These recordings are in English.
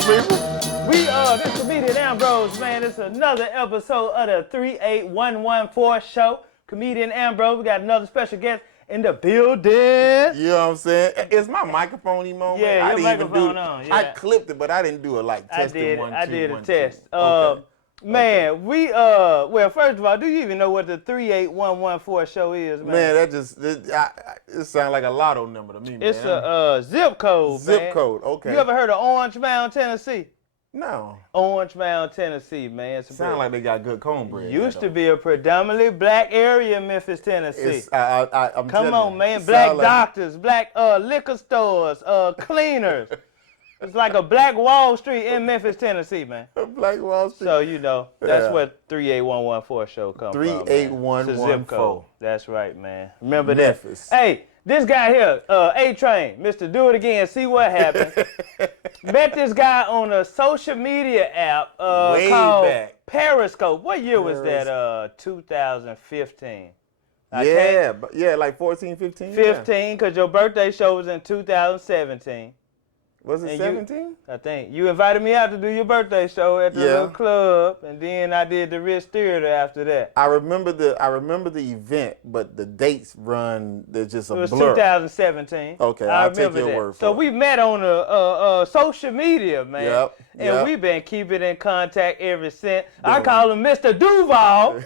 good, people? This comedian Ambrose, man. It's another episode of the 38114 show. Comedian Ambrose, we got another special guest in the building. You know what I'm saying? Is my microphone emo? Yeah, your microphone on. Yeah. I clipped it, but I didn't do it like testing one, two, I did a one, test. two. Okay. Man, well, first of all, do you even know what the 38114 show is, man? Man, it sounds like a lotto number to me, man. It's a zip code, man. Zip code, okay. You ever heard of Orange Mound, Tennessee? No. Orange Mound, Tennessee, man. Sound like they got good cornbread. Used to be a predominantly black area in Memphis, Tennessee. I'm Come on, man. Black doctors, black liquor stores, cleaners. It's like a black Wall Street in Memphis, Tennessee, man. A black Wall Street. So, you know, that's what 38114 show comes from. 38114. That's right, man. Remember Memphis. That. Hey, this guy here, Atrain, Mr. Do It Again, see what happened. Met this guy on a social media app called back. Periscope. What year was that? 2015. Like 14, 15? 15, because your birthday show was in 2017. Was it 17? I think. You invited me out to do your birthday show at the little club, and then I did the Ritz Theater after that. I remember the event, but the dates they're just a blur. It was 2017. Okay, I I'll take your word for it. So we met on social media, man. Yep. And we've been keeping in contact ever since. I call him Mr. Duval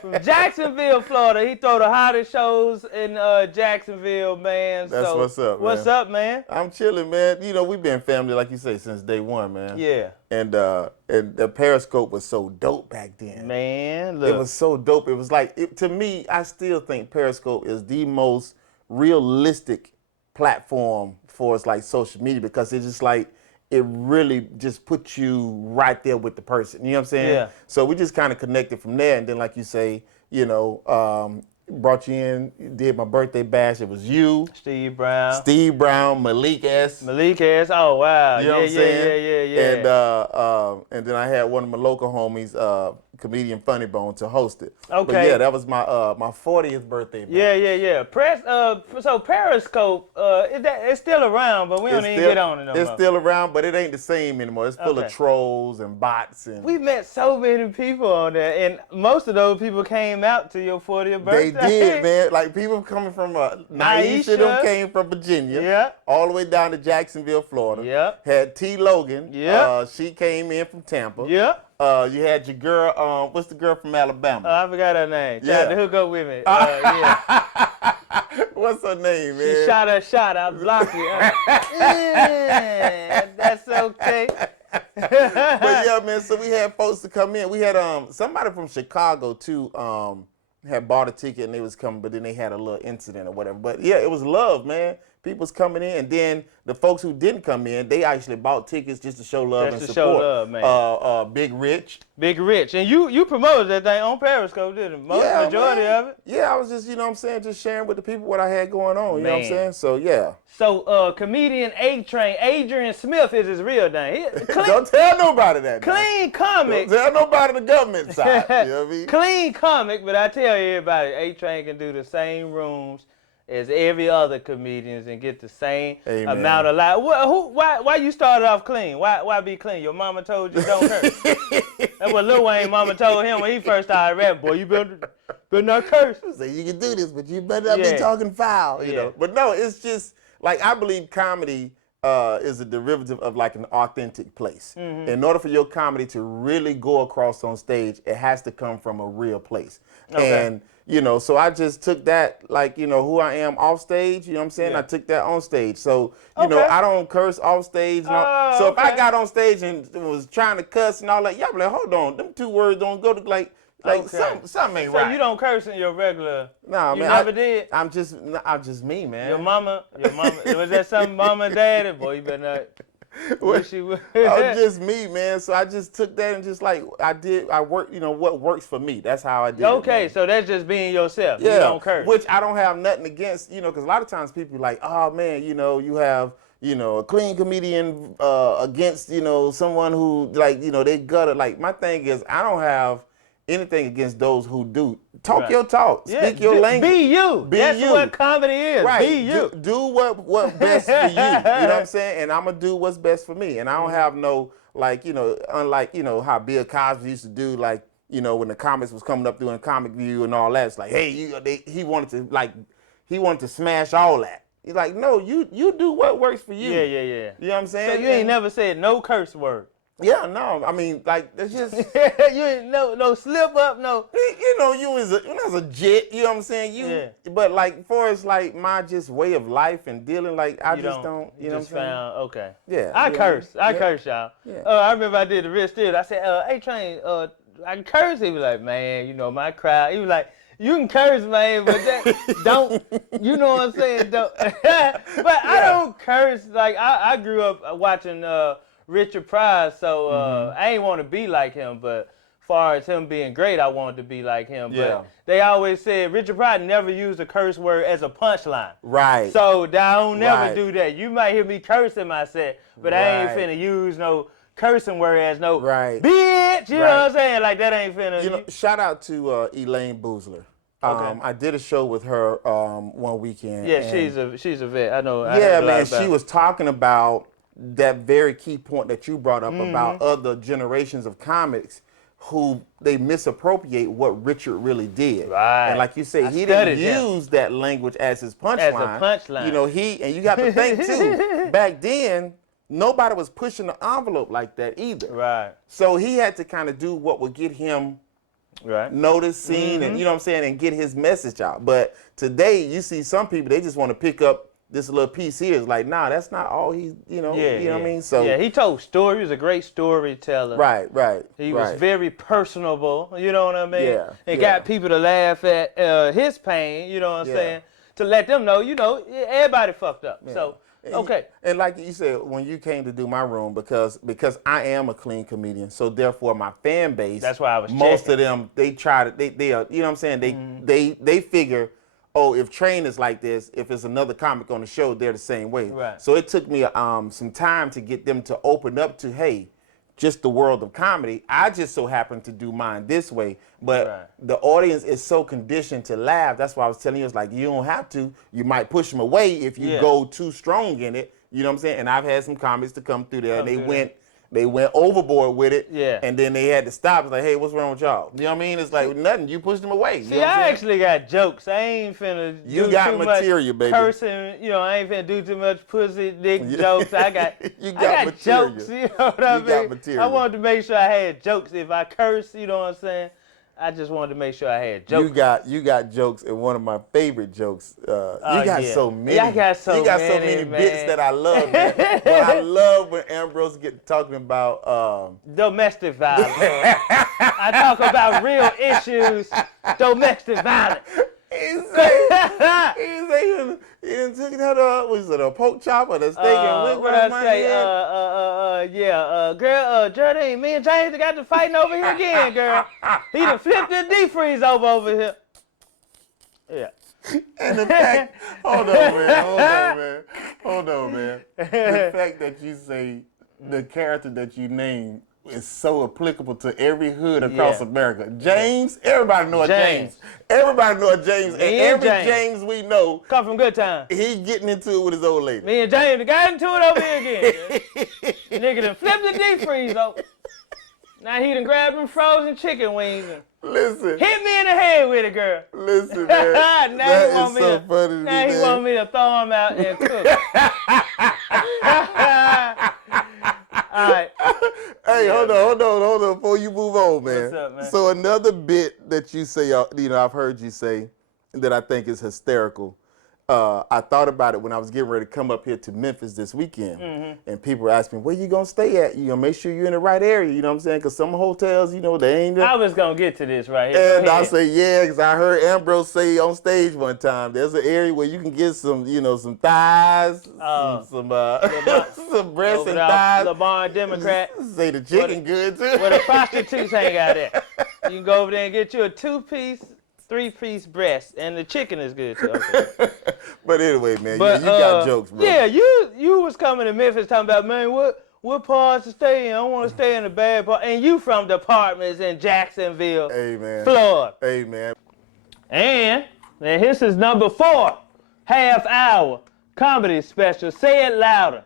from Jacksonville, Florida. He throw the hottest shows in Jacksonville, man. That's what's up, man. What's up, man? I'm chilling, man. You know, we've been family, like you say, since day one, man. Yeah. And the Periscope was so dope back then. Man, look. It was so dope. It was like, to me, I still think Periscope is the most realistic platform for us, like social media, because it's just like, it really just puts you right there with the person. You know what I'm saying? Yeah. So we just kind of connected from there. And then, like you say, you know, brought you in, did my birthday bash. It was you. Steve Brown, Malik S. Oh, wow. You know what I'm saying? Yeah. And then I had one of my local homies, comedian Funny Bone, to host it. Okay. But yeah, that was my 40th birthday bash. Yeah. So Periscope, it's still around, but we don't even get on it no more. It's still around, but it ain't the same anymore. It's full of trolls and bots. And we met so many people on there, and most of those people came out to your 40th birthday. They did, man. Like, people coming from Naisha, them came from Virginia. Yeah. All the way down to Jacksonville, Florida. Yep. Had T. Logan. Yeah. She came in from Tampa. Yep. You had your girl, what's the girl from Alabama? I forgot her name. Yeah. Tried to hook up with me. Yeah. What's her name, man? She shot her shot. I blocked it. That's okay. But yeah, man, so we had folks to come in. We had somebody from Chicago, too, had bought a ticket and they was coming, but then they had a little incident or whatever. But yeah, it was love, man. People's coming in, and then the folks who didn't come in, they actually bought tickets just to show love and support. Show love, man. Big Rich. And you promoted that thing on Periscope, didn't you? Majority of it. Yeah, I was just, you know what I'm saying, just sharing with the people what I had going on, you know what I'm saying? So yeah. So comedian Atrain, Adrian Smith is his real name. Don't tell nobody that. Clean comic. Don't tell nobody the government side. You know what I mean? Clean comic, but I tell everybody, Atrain can do the same rooms as every other comedians and get the same amount of life. Why you started off clean? Why be clean? Your mama told you don't curse. That's what Lil Wayne mama told him when he first started rapping. Boy, you better not curse. So you can do this, but you better not be talking foul. You know. But no, it's just like, I believe comedy is a derivative of like an authentic place. Mm-hmm. In order for your comedy to really go across on stage, it has to come from a real place. Okay. And you know, so I just took that, like, you know, who I am off stage, you know what I'm saying? Yeah. I took that on stage. So, you know, I don't curse off stage. So if I got on stage and was trying to cuss and all that, y'all be like, hold on, them two words don't go to, like something ain't right. So you don't curse in your regular, no, you man, never did? I'm just me, man. Your mama, was that something mama and daddy? Boy, you better not. I'm just me, man. So I just took that and just like I work, you know, what works for me. That's how I did it. Okay, so that's just being yourself. Yeah, you don't curse. Which I don't have nothing against, you know, because a lot of times people are like, oh man, you know, you have, you know, a clean comedian against, you know, someone who, like, you know, they gutter. Like, my thing is, I don't have anything against those who do Talk your talk. Speak your language. Be you. That's what comedy is. Right. Be you. Do what best for you. You know what I'm saying? And I'm going to do what's best for me. And I don't have no, like, unlike, how Bill Cosby used to do, like, when the comics was coming up doing Comic View and all that. It's like, hey, he wanted to smash all that. He's like, no, you do what works for you. Yeah. You know what I'm saying? So you ain't never said no curse word. Yeah, no. I mean, like, it's just you ain't no slip up, no. You as a jet, you know what I'm saying? But like for us, like my just way of life and dealing, like I just don't, you know what I'm saying? Okay. Yeah. I curse, y'all. Yeah. I remember I did the Rich Theater. I said, Atrain, I curse. He was like, man, my crowd. He was like, you can curse, man, but that don't, you know what I'm saying? Don't. But I don't curse. Like I grew up watching Richard Pryor, so I ain't want to be like him, but far as him being great, I wanted to be like him. But they always said Richard Pryor never used a curse word as a punchline. Right. So I don't never do that. You might hear me cursing my set, but I ain't finna use no cursing word as no bitch. You know what I'm saying? Like that ain't finna. Shout out to Elaine Boozler. I did a show with her one weekend. Yeah, she's a vet. I know. Yeah, man. She was talking about that very key point that you brought up about other generations of comics who they misappropriate what Richard really did. Right. And like you say, he didn't use that language as his punchline. As a punchline. And you got to think too, back then, nobody was pushing the envelope like that either. Right. So he had to kind of do what would get him noticed, seen, and you know what I'm saying, and get his message out. But today, you see some people, they just want to pick up this little piece here. It's like, nah, that's not all he's, you know what I mean? So he told stories. He was a great storyteller. Right. He was very personable, you know what I mean? Yeah. And got people to laugh at his pain, you know what I'm saying? To let them know, everybody fucked up. Yeah. So, And like you said, when you came to do my room, because I am a clean comedian, so therefore my fan base, that's why I was most checking. of them, they try to, they are, you know what I'm saying? They figure, oh, if Train is like this, if it's another comic on the show, they're the same way. Right. So it took me some time to get them to open up to, hey, just the world of comedy. I just so happen to do mine this way, but the audience is so conditioned to laugh. That's why I was telling you, it's like, you don't have to. You might push them away if you go too strong in it. You know what I'm saying? And I've had some comics to come through there, and they went overboard with it, and then they had to stop. It's like, hey, what's wrong with y'all? You know what I mean? It's like nothing. You pushed them away. See, I actually got jokes. I ain't finna do too material, much baby. Cursing. I ain't finna do too much pussy dick jokes. I got jokes. You know what I mean? Got material. I wanted to make sure I had jokes. If I curse, you know what I'm saying? I just wanted to make sure I had jokes. You got jokes, and one of my favorite jokes. You got so many. I got so many bits that I love. Man. But I love when Ambrose get talking about domestic violence. I talk about real issues, domestic violence. He took a pork chop or the steak and whip. What I say? Girl, Jardine, me and James got to fighting over here again, girl. He done flipped the deep freeze over here. Yeah. And the fact, hold on, man. The fact that you say the character that you name is so applicable to every hood across America. James, everybody know a James. Everybody know a James. And every James we know come from good time. He getting into it with his old lady. Me and James got into it over here again. Nigga done flipped the deep freeze over. Now he done grabbed them frozen chicken wings and listen. Hit me in the head with it, girl. Listen, man. Now he want me to throw him out and cook. All right. Hey, hold on, before you move on, man. What's up, man? So another bit that you say, I've heard you say that I think is hysterical. I thought about it when I was getting ready to come up here to Memphis this weekend, and people were asking me, where you gonna stay at? Make sure you're in the right area, you know what I'm saying? Because some hotels, they ain't. I was gonna get to this right here. And I say, because I heard Ambrose say on stage one time, there's an area where you can get some, some thighs, some breasts and thighs. The Bar Democrat. Say the chicken good too. Where the prostitutes hang out at. You can go over there and get you a 2-piece, 3-piece breast, and the chicken is good too. Okay. But anyway, man, you got jokes, bro. Yeah, you was coming to Memphis talking about, man, what parts to stay in? I want to stay in the bad part. And you from the apartments in Jacksonville, hey, man. Florida. Hey, man. And this is number 4, half-hour comedy special. Say It Louder.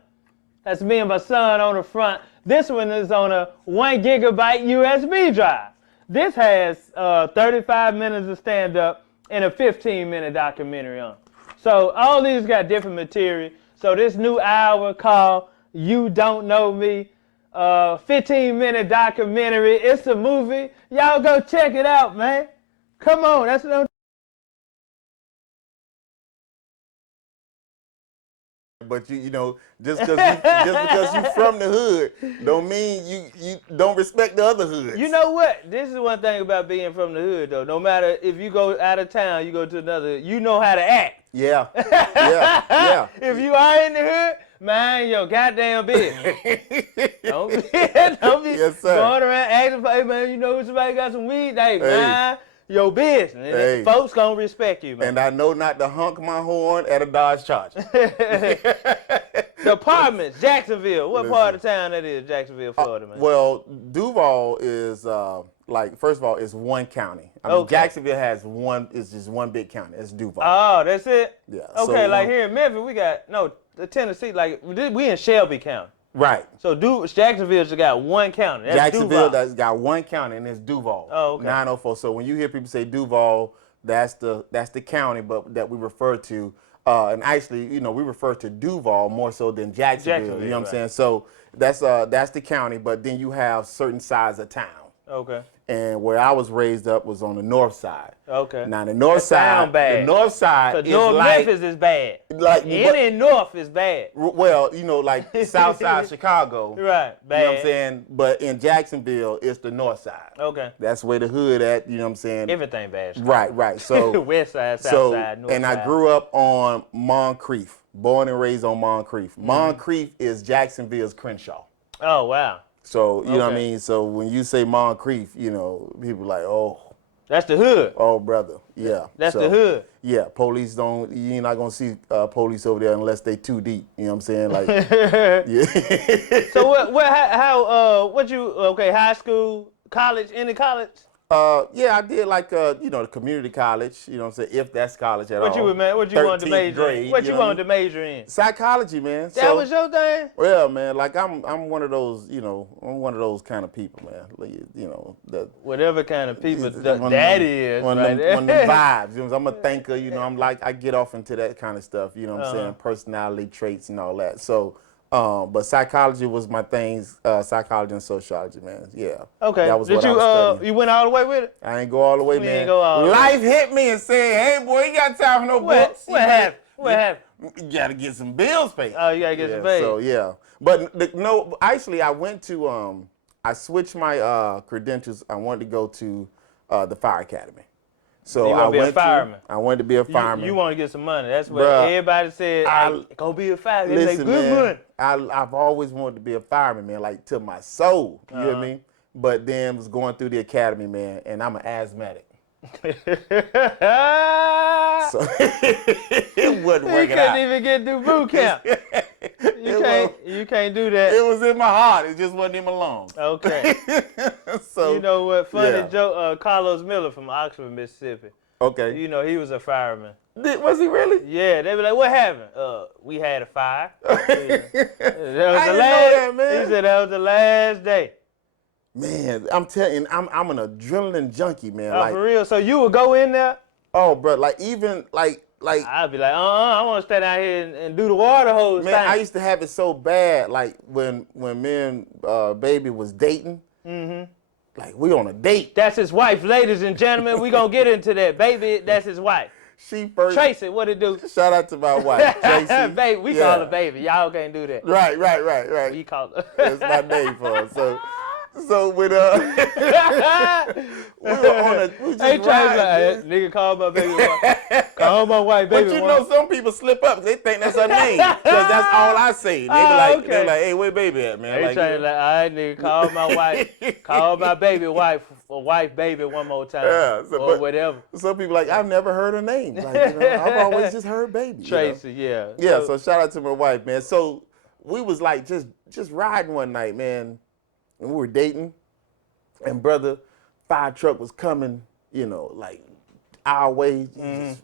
That's me and my son on the front. This one is on a 1 gigabyte USB drive. This has 35 minutes of stand-up and a 15-minute documentary on it. So all these got different material. So this new hour called You Don't Know Me, 15-minute documentary. It's a movie. Y'all go check it out, man. Come on, that's what I'm. But you know, just because you from the hood, don't mean you don't respect the other hoods. You know what? This is one thing about being from the hood, though. No matter if you go out of town, you go to another, you know how to act. Yeah, yeah. If you are in the hood, mind your goddamn business. don't be yes, sir. going around acting, hey man, you know somebody got some weed, hey man. Your business. Hey. Folks gonna respect you, man. And I know not to honk my horn at a Dodge Charger. The apartments, Jacksonville. What part of town that is, Jacksonville, Florida, man? Well, Duval is first of all, it's one county. I mean, Jacksonville has it's just one big county. It's Duval. Oh, that's it? Yeah. Okay, like here in Memphis, we got, the Tennessee, like, we in Shelby County. Right. So Jacksonville's just got one county. That's Jacksonville Duval. that's got one county, and it's Duval. Oh, okay. 904. So when you hear people say Duval, that's the county, but that we refer to. And actually, we refer to Duval more so than Jacksonville. You know what I'm saying? So that's the county, but then you have certain sides of town. Okay. And where I was raised up was on the north side. Okay. Now the north side, bad. the north side is North like Memphis is bad. Like any north is bad. Well, like south side Chicago. Right. Bad. You know what I'm saying? But in Jacksonville, it's the north side. Okay. That's where the hood at. You know what I'm saying? Everything bad. Right. So west side, south side, north side. I grew up on Moncrief, born and raised on Moncrief. Moncrief is Jacksonville's Crenshaw. Oh wow. So, you know what I mean? So when you say Moncrief, people like, oh. That's the hood. Oh, brother. Yeah. That's the hood. Yeah. Police you're not going to see police over there unless they too deep. You know what I'm saying? Like, yeah. So high school, college, any college? Yeah, I did the community college, you know what I'm saying, if that's college at all. What you wanted to major in? What you wanted to major in? Psychology, man. That was your thing? Well, man, like I'm one of those, I'm one of those kind of people, man. Whatever kind of people is. One of the vibes. I'm a thinker, I'm like, I get off into that kind of stuff, you know what I'm saying, personality traits and all that. So, but psychology was my thing, psychology and sociology, man. Yeah. Okay. That was Did what I was studying. You went all the way with it? I ain't go all the way, man. Ain't go all the way. Life hit me and said, hey, boy, you got time for no books. What happened? What happened? You got to get some bills paid. Oh, you got to get some paid. So, yeah. But, actually, I went to, I switched my credentials. I wanted to go to the fire academy. So I went to be a fireman. I wanted to be a fireman. You want to get some money. That's what everybody said. Go be a fireman. They say, good money. I've always wanted to be a fireman, man, like to my soul. You know what I mean? But then was going through the academy, man, and I'm an asthmatic. So it wasn't working out. You couldn't even get through boot camp. You can't do that. It was in my heart. It just wasn't in my lungs. Okay. So you know what? Funny joke. Carlos Miller from Oxford, Mississippi. Okay. He was a fireman. Was he really? Yeah. They be like, "What happened?" We had a fire. That was I didn't know that, man. He said that was the last day. Man, I'm telling you, I'm an adrenaline junkie, man. Oh, for real? So you would go in there? Oh, bro, even like. I'd be like, I want to stay down here and do the water hose man, thing. I used to have it so bad, like when me and baby was dating. Mm-hmm. Like we on a date. That's his wife, ladies and gentlemen. We gonna get into that, baby. That's his wife. She first. Tracy, what it do? Shout out to my wife, Tracy. Baby, we call her baby. Y'all can't do that. Right. We call her. That's my name for her. So with we were on a we just ain't trying like, nigga call my baby wife. Call my wife baby wife. But wife. some people slip up. They think that's her name because that's all I say. They be like, they're like, hey, where baby at, man? They trying like, all right, nigga, call my wife, call my baby wife, or wife baby one more time, or whatever. Some people like, I've never heard her name. Like, I've always just heard baby. Tracy, yeah. Yeah. So shout out to my wife, man. So we was like just riding one night, man. And we were dating, and brother, fire truck was coming, like our way, just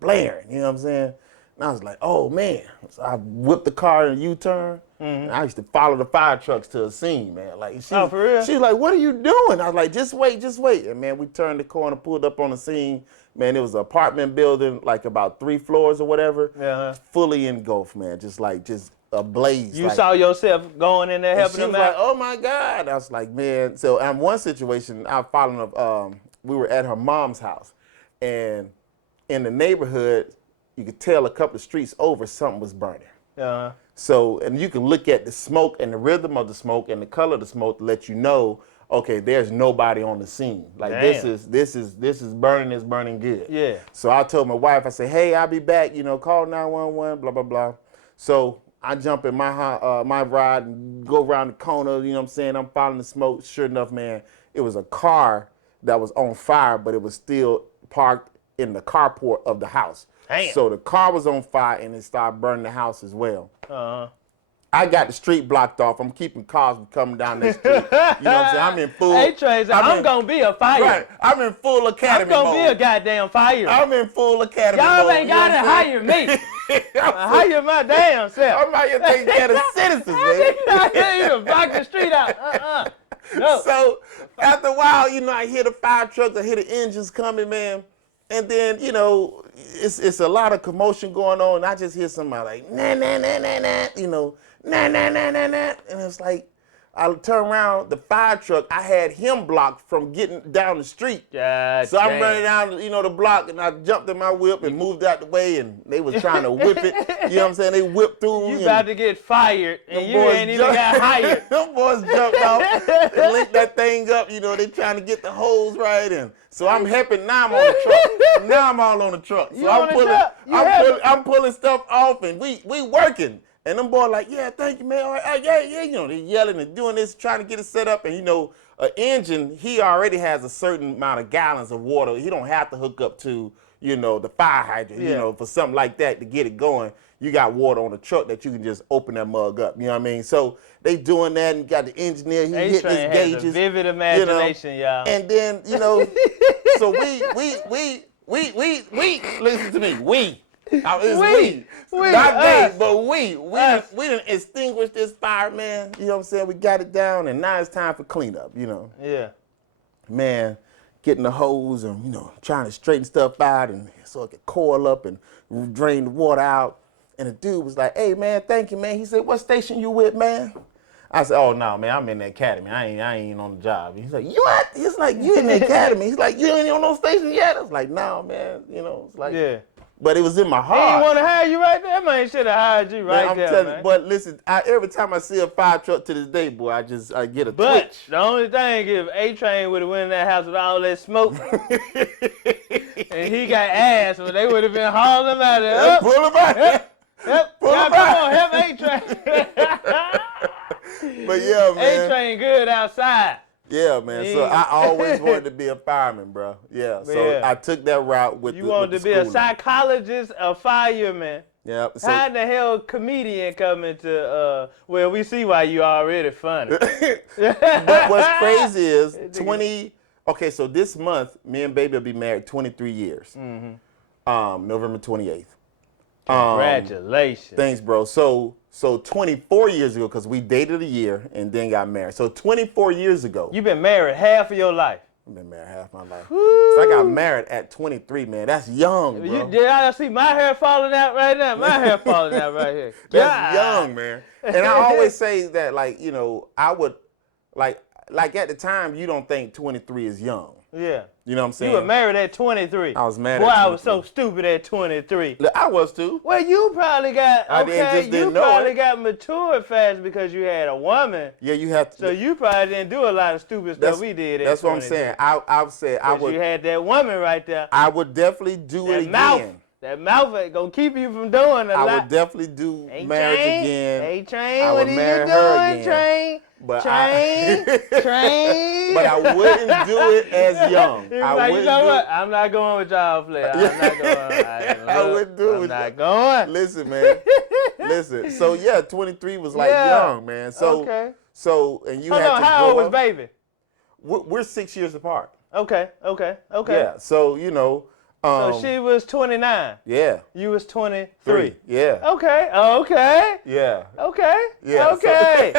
blaring, you know what I'm saying? And I was like, oh man. So I whipped the car in a U-turn. And I used to follow the fire trucks to a scene, man. Like, for real? She was like, what are you doing? I was like, just wait. And man, we turned the corner, pulled up on the scene. Man, it was an apartment building, like about 3 floors or whatever, fully engulfed, man. Just ablaze. You saw yourself going in there helping them out? She was like, oh my God. I was like, man. So in one situation, I followed up, we were at her mom's house. And in the neighborhood, you could tell a couple of streets over something was burning. So, and you can look at the smoke and the rhythm of the smoke and the color of the smoke to let you know, okay, there's nobody on the scene. Like this is burning, it's burning good. Yeah. So I told my wife, I said, hey, I'll be back, call 911, blah, blah, blah. So I jump in my ride and go around the corner, you know what I'm saying? I'm following the smoke. Sure enough, man, it was a car that was on fire, but it was still parked in the carport of the house. Damn. So the car was on fire and it started burning the house as well. I got the street blocked off. I'm keeping cars from coming down that street. You know what I'm saying? I'm in full. Atrain, I'm going to be a fire. Right. I'm in full academy mode. I'm going to be a goddamn fire. I'm in full academy mode. Y'all ain't got to hire me. Hire my damn self. I'm out here taking care of the citizens, man. You done block the street out. No. So after a while, I hear the fire trucks, I hear the engines coming, man. And then, it's a lot of commotion going on. And I just hear somebody like, nah, nah, nah, nah, nah, nah, nah, nah, nah, nah. And it's like, I turn around, the fire truck, I had him blocked from getting down the street. God so I'm running down, the block, and I jumped in my whip and moved out the way, and they was trying to whip it. You know what I'm saying? They whipped through. You about to get fired, and you ain't even got hired. Them boys jumped off and linked that thing up. They trying to get the hose right in. So I'm helping. Now I'm on the truck. Now I'm all on the truck. So I'm pulling stuff off, and we working. And them boys like, yeah, thank you, man. All right, yeah. They yelling and doing this, trying to get it set up. And, an engine, he already has a certain amount of gallons of water. He don't have to hook up to, the fire hydrant, for something like that to get it going. You got water on the truck that you can just open that mug up. You know what I mean? So they doing that and got the engineer. He hitting his gauges. Has a vivid imagination, y'all. And then, so we, listen to me, we. Not they, but we done extinguished this fire, man. You know what I'm saying? We got it down, and now it's time for cleanup, Yeah. Man, getting the hose and, trying to straighten stuff out and so it could coil up and drain the water out. And the dude was like, hey, man, thank you, man. He said, what station you with, man? I said, oh, no, man, I'm in the academy. I ain't on the job. He's like, you what? He's like, you in the academy. He's like, you ain't on no station yet? I was like, no, man. It's like, yeah. But it was in my heart. He didn't want to hire you right there? That man should have hired you right there, man. But listen, every time I see a fire truck to this day, boy, I get a twitch. The only thing, if Atrain would have went in that house with all that smoke, and he got ass, well, they would have been hauling him out of there. Pull him out. Pull him out. Come on, help Atrain. But yeah, man. Atrain good outside. Yeah, man. So I always wanted to be a fireman, bro. Yeah. So I took that route with You wanted to be a psychologist, a fireman. Yeah. So, how the hell comedian come into, well, we see why you already funny. But what's crazy is so this month, me and baby will be married 23 years. November 28th. Congratulations. Thanks, bro. So 24 years ago, because we dated a year and then got married. So 24 years ago. You've been married half of your life. I've been married half my life. So I got married at 23, man. That's young, bro. Did I see my hair falling out right now? My hair falling out right here. That's young, man. And I always say that, I would, at the time, you don't think 23 is young. Yeah. You know what I'm saying? You were married at 23. I was married at 23. Boy, I was so stupid at 23. I was too. Well, you probably got, got matured fast because you had a woman. Yeah, you have to. So you probably didn't do a lot of stupid stuff we did at 23. That's what I'm saying. I would say I would. You had that woman right there. I would definitely do it again. That mouth ain't gonna keep you from doing a lot. I would definitely do marriage again. Hey, Train, what are you doing, Train? Train. But I wouldn't do it as young. You know what? I'm not going with y'all, Flair. I'm not going. I wouldn't do it. I'm not going. Listen, man. Listen. So, 23 was young, man. So, and you had to how old was baby? We're 6 years apart. Okay. Yeah. So, So she was 29. Yeah. You was 23. Yeah. Okay. Yeah. Okay. Yeah. Okay.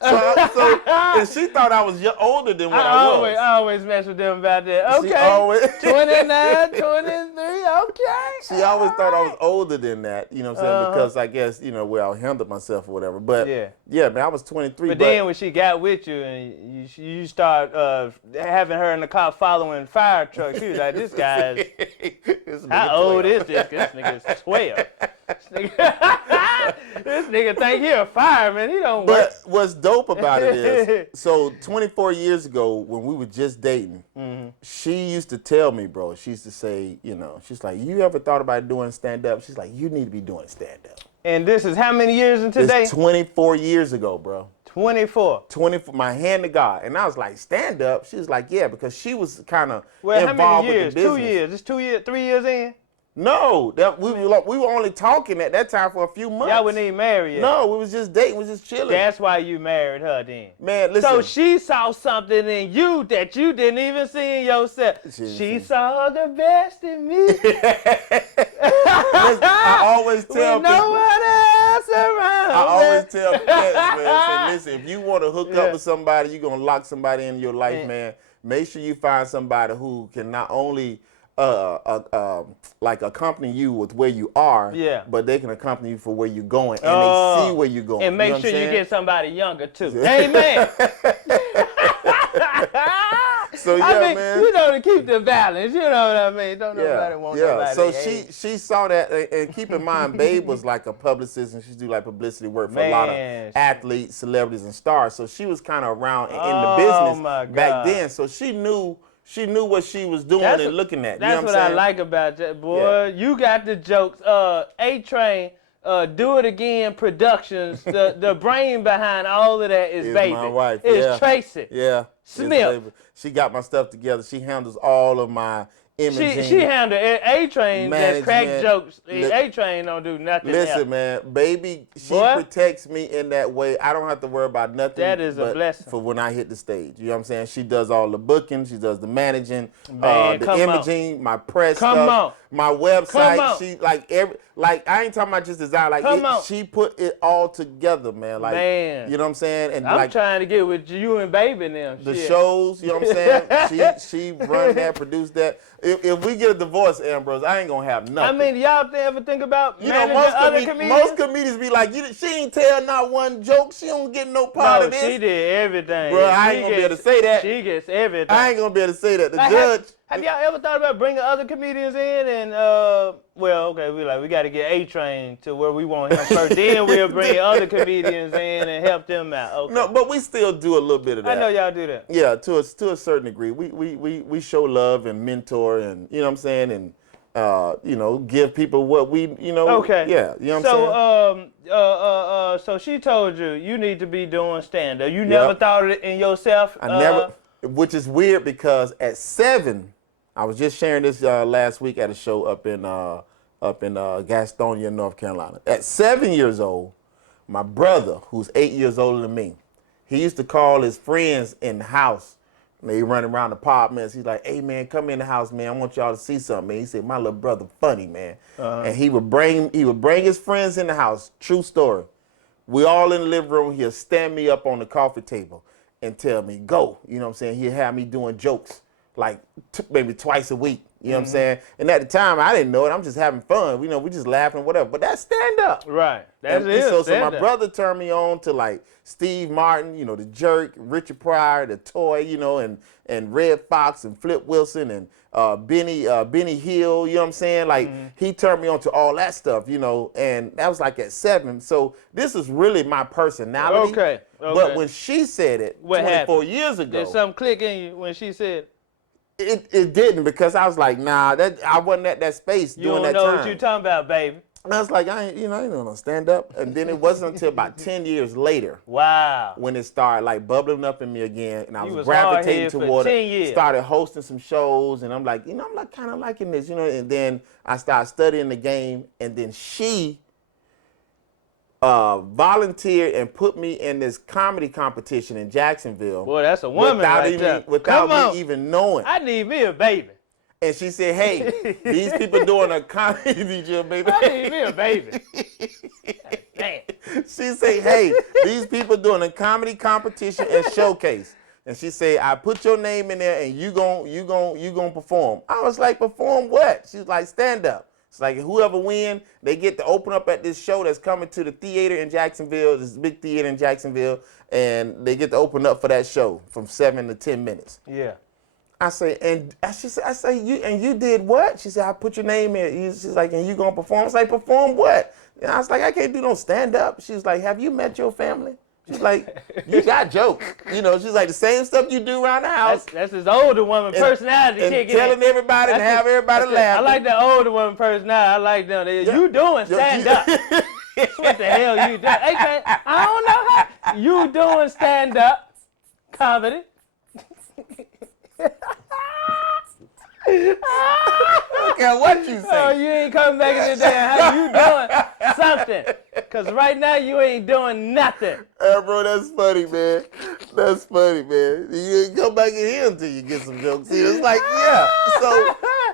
So and she thought I was older than what I was. I always mess with them about that. Okay. She always 29, 23. Okay. She always thought I was older than that, you know what I'm saying? Because I guess, I handled myself or whatever. But yeah, man, I was 23. But then when she got with you and you start having her in the car following fire trucks, she was like, this guy's, how old is this? This nigga's 12. This nigga think he a fireman. He don't work. But what's dope about it is, so 24 years ago when we were just dating, she used to tell me, bro, she used to say, she's like, you ever thought about doing stand-up? She's like, you need to be doing stand-up. And this is how many years in today? It's 24 years ago, bro. 24. 24, my hand to God. And I was like, stand up? She was like, yeah, because she was kind of involved how many years? with the business. 2 years. It's 2 years, 3 years in? No, we were only talking at that time for a few months. Y'all wasn't even married yet. No, we was just dating, we was just chilling. That's why you married her then. Man, listen. So she saw something in you that you didn't even see in yourself. She saw the best in me. Listen, I always tell people. No one else around. I always tell cats, man, say, listen, if you want to hook up with somebody, you're going to lock somebody in your life, man, make sure you find somebody who can not only like accompany you with where you are, but they can accompany you for where you're going, and they see where you're going. And make sure you get somebody younger too. Amen. So man, to keep the balance. You know what I mean? Don't nobody want nobody. So she saw that, and keep in mind, Babe was like a publicist, and she do like publicity work for a lot of athletes, celebrities, and stars. So she was kind of around in the business back then. So she knew what she was doing and looking at. That's what I like about that, boy. Yeah. You got the jokes. Atrain, Do It Again Productions. The brain behind all of that is Baby. My wife. It's Tracy. Yeah. Smith. She got my stuff together. She handles all of my imaging. She handled Atrain. Just crack jokes. Atrain don't do nothing. Listen, else. Man, Baby, she protects me in that way. I don't have to worry about nothing. That is a blessing. For when I hit the stage. You know what I'm saying? She does all the booking. She does the managing, Man, the imaging, my press stuff, my website. She I ain't talking about just design. She put it all together, man. You know what I'm saying? And I'm trying to get with you and Baby now. The shows, you know what I'm saying? she run that, produce that. If we get a divorce, Ambrose, I ain't gonna have nothing. I mean, y'all ever think about managing other comedians? Most comedians be like, she ain't tell not one joke. She don't get no part of this. She did everything. Bro, I ain't gonna be able to say that. She gets everything. I ain't gonna be able to say that. The judge. Have y'all ever thought about bringing other comedians in and, we got to get A-Train to where we want him first. Then we'll bring other comedians in and help them out. Okay. No, but we still do a little bit of that. I know y'all do that. Yeah, to a certain degree. We show love and mentor and, you know what I'm saying, and, give people what we, Okay. Yeah, you know what I'm saying? So she told you need to be doing stand-up. You never thought of it in yourself? I never, which is weird because at 7, I was just sharing this last week at a show up in Gastonia, North Carolina. At 7 years old, my brother, who's 8 years older than me, he used to call his friends in the house. They running around the apartments. He's like, "Hey man, come in the house, man. I want y'all to see something." Man. He said, "My little brother funny, man." And he would bring his friends in the house. True story. We all in the living room. He'll stand me up on the coffee table and tell me, "Go." You know what I'm saying? He'll have me doing jokes like maybe twice a week. You know what I'm saying? And at the time, I didn't know it. I'm just having fun. We just laughing, whatever. But that's stand-up. Right. So my brother turned me on to like Steve Martin, the Jerk, Richard Pryor, the Toy, and Red Fox and Flip Wilson and Benny Hill. You know what I'm saying? Like he turned me on to all that stuff, and that was like at 7. So this is really my personality. Okay. But when she said it 24 years ago. Did something click in you when she said it? It didn't, because I was like, nah, I wasn't at that space during that time. You don't know what you're talking about, baby. And I was like, I ain't gonna stand up. And then it wasn't until about 10 years later. Wow. When it started like bubbling up in me again, and I was gravitating toward it. Started hosting some shows, and I'm like, I'm like kind of liking this, And then I started studying the game, and then she volunteered and put me in this comedy competition in Jacksonville. Boy, that's a woman without me even knowing. I need me a baby. And she said, hey, these people doing a comedy, baby. I need me a baby. Man. She said, hey, these people doing a comedy competition and showcase. And she said, I put your name in there and you gon' perform. I was like, perform what? She was like, stand up. It's like whoever win, they get to open up at this show that's coming to the theater in Jacksonville, this big theater in Jacksonville, and they get to open up for that show from 7 to 10 minutes. Yeah. I say, you did what? She said, I put your name in. She's like, and you gonna perform? I was like, perform what? And I was like, I can't do no stand up. She was like, have you met your family? She's like, you got jokes. You know, she's like, the same stuff you do around the house. That's his older woman personality. And telling everybody and have everybody laugh. I like that older woman personality. I like them. You doing stand up. What the hell you doing? Hey, man, I don't know how. You doing stand up comedy. I don't care what you say. Oh, you ain't coming back in the day. How you doing something? Because right now you ain't doing nothing. Bro, that's funny, man. That's funny, man. You ain't come back in here until you get some jokes. See, it's like, yeah.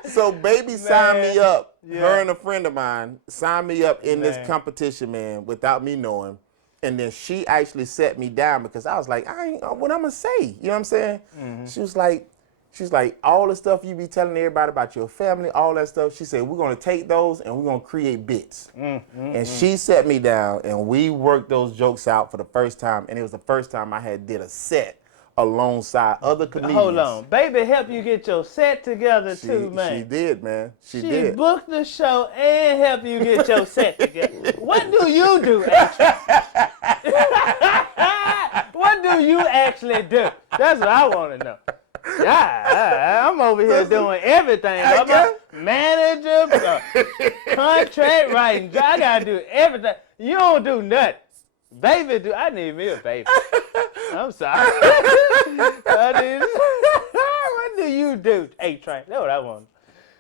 So baby signed me up. Yeah. Her and a friend of mine signed me up in this competition, man, without me knowing. And then she actually set me down because I was like, I ain't what I'm going to say. You know what I'm saying? Mm-hmm. She's like, all the stuff you be telling everybody about your family, all that stuff. She said, we're going to take those and we're going to create bits. And she set me down and we worked those jokes out for the first time. And it was the first time I had did a set alongside other comedians. Hold on. Baby helped you get your set together too, man. She did, man. She did. She booked the show and helped you get your set together. What do you do, actually? What do you actually do? That's what I want to know. Yeah, I'm over here doing everything. I'm a manager, contract writing. I gotta do everything. You don't do nothing. Baby, I need me a baby. I'm sorry. What do you do, Atrain? That's what I want.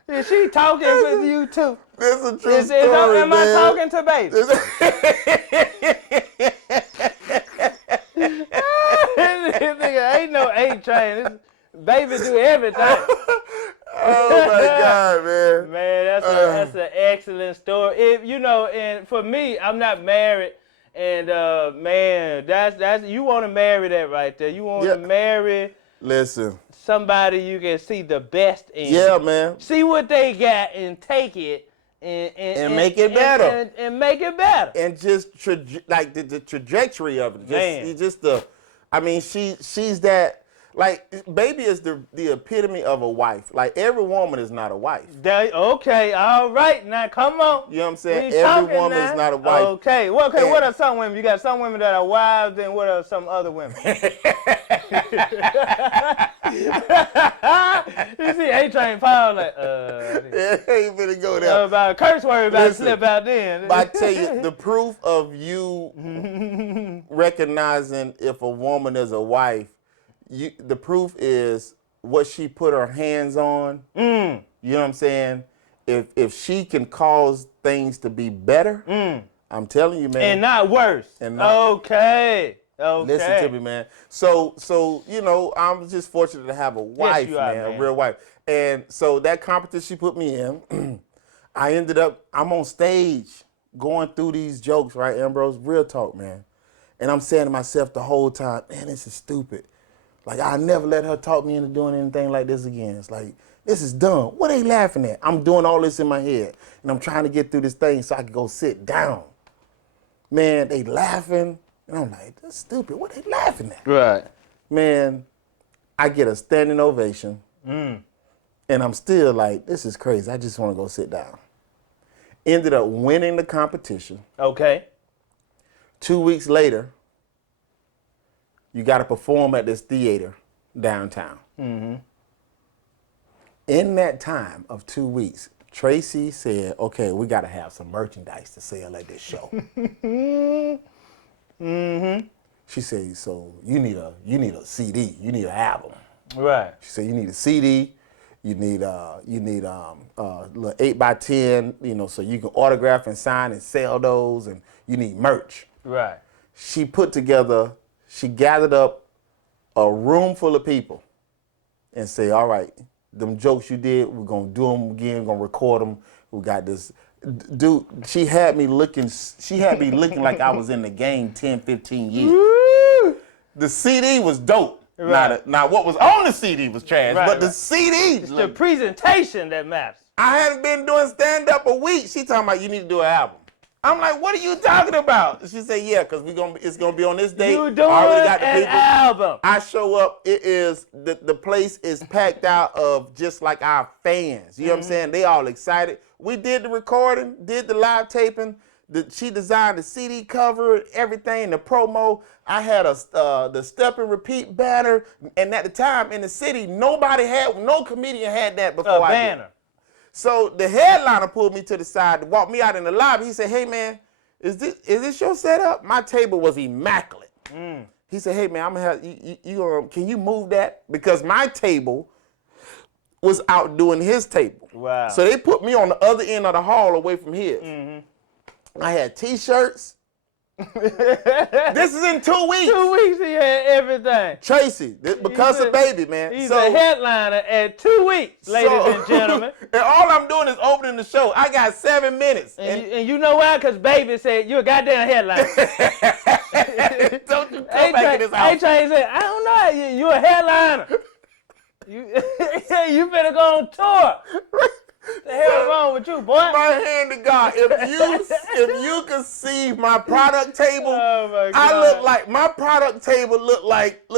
Is she talking with you too? This is a true story, am I talking to baby? Ain't no Atrain. Baby do everything. Oh my God, man. Man, that's an excellent story. If you know, and for me, I'm not married, and man, that's you want to marry that right there. You want to marry. Listen. Somebody you can see the best in. Yeah, man. See what they got and take it and make it better. And make it better. And just like the trajectory of it. She's that. Like, baby is the epitome of a wife. Like, every woman is not a wife. Okay, all right. Now, come on. You know what I'm saying? Every woman is not a wife. Okay, what are some women? You got some women that are wives, and what are some other women? You see Atrain Paul like, ain't finna go there. About a curse word about to slip out then. But I tell you, the proof of you recognizing if a woman is a wife, the proof is what she put her hands on. You know what I'm saying? If she can cause things to be better, I'm telling you, man. And not worse. Okay. Listen to me, man. So you know, I'm just fortunate to have a wife, man, a real wife. And so that competition she put me in, I'm on stage going through these jokes, right, Ambrose? Real talk, man. And I'm saying to myself the whole time, man, this is stupid. Like, I'll never let her talk me into doing anything like this again. It's like, this is dumb. What are they laughing at? I'm doing all this in my head. And I'm trying to get through this thing so I can go sit down. Man, they laughing. And I'm like, that's stupid. What are they laughing at? Right. Man, I get a standing ovation. And I'm still like, this is crazy. I just want to go sit down. Ended up winning the competition. Okay. 2 weeks later, you got to perform at this theater downtown. In that time of 2 weeks, Tracy said, okay, we got to have some merchandise to sell at this show. She said, so you need a CD, you need an album. Right. She said, you need a CD, you need a little 8x10, you know, so you can autograph and sign and sell those, and you need merch. Right. She gathered up a room full of people and said, all right, them jokes you did, we're going to do them again, we're going to record them. We got this. Dude, she had me looking like I was in the game 10, 15 years. Woo! The CD was dope. Right. Now what was on the CD was trash, Right, but the right. CD. It's the presentation that matters. I hadn't been doing stand-up a week. She talking about you need to do an album. I'm like, what are you talking about? She said, yeah, because it's gonna be on this date. You doing an album. I show up, it is, the place is packed out of just like our fans. You know what I'm saying? They all excited. We did the recording, did the live taping. She designed the CD cover, everything, the promo. I had the step and repeat banner. And at the time in the city, no comedian had that before I did. Banner. So the headliner pulled me to the side to walk me out in the lobby. He said, hey, man, is this your setup? My table was immaculate. He said, hey, man, I'm going to have, can you move that? Because my table was outdoing his table. Wow. So they put me on the other end of the hall away from his. I had T-shirts. This is in 2 weeks. 2 weeks he had everything. Tracy, because of baby, man. He's a headliner at 2 weeks, ladies and gentlemen. And all I'm doing is opening the show. I got 7 minutes. And you know why? Because baby said, you're a goddamn headliner. Don't you come back in this house. Atrain said, I don't know, you're a headliner. You better go on tour. What the hell wrong with you, boy? My hand to God. If you could see my product table, oh my God. I look like my product table look like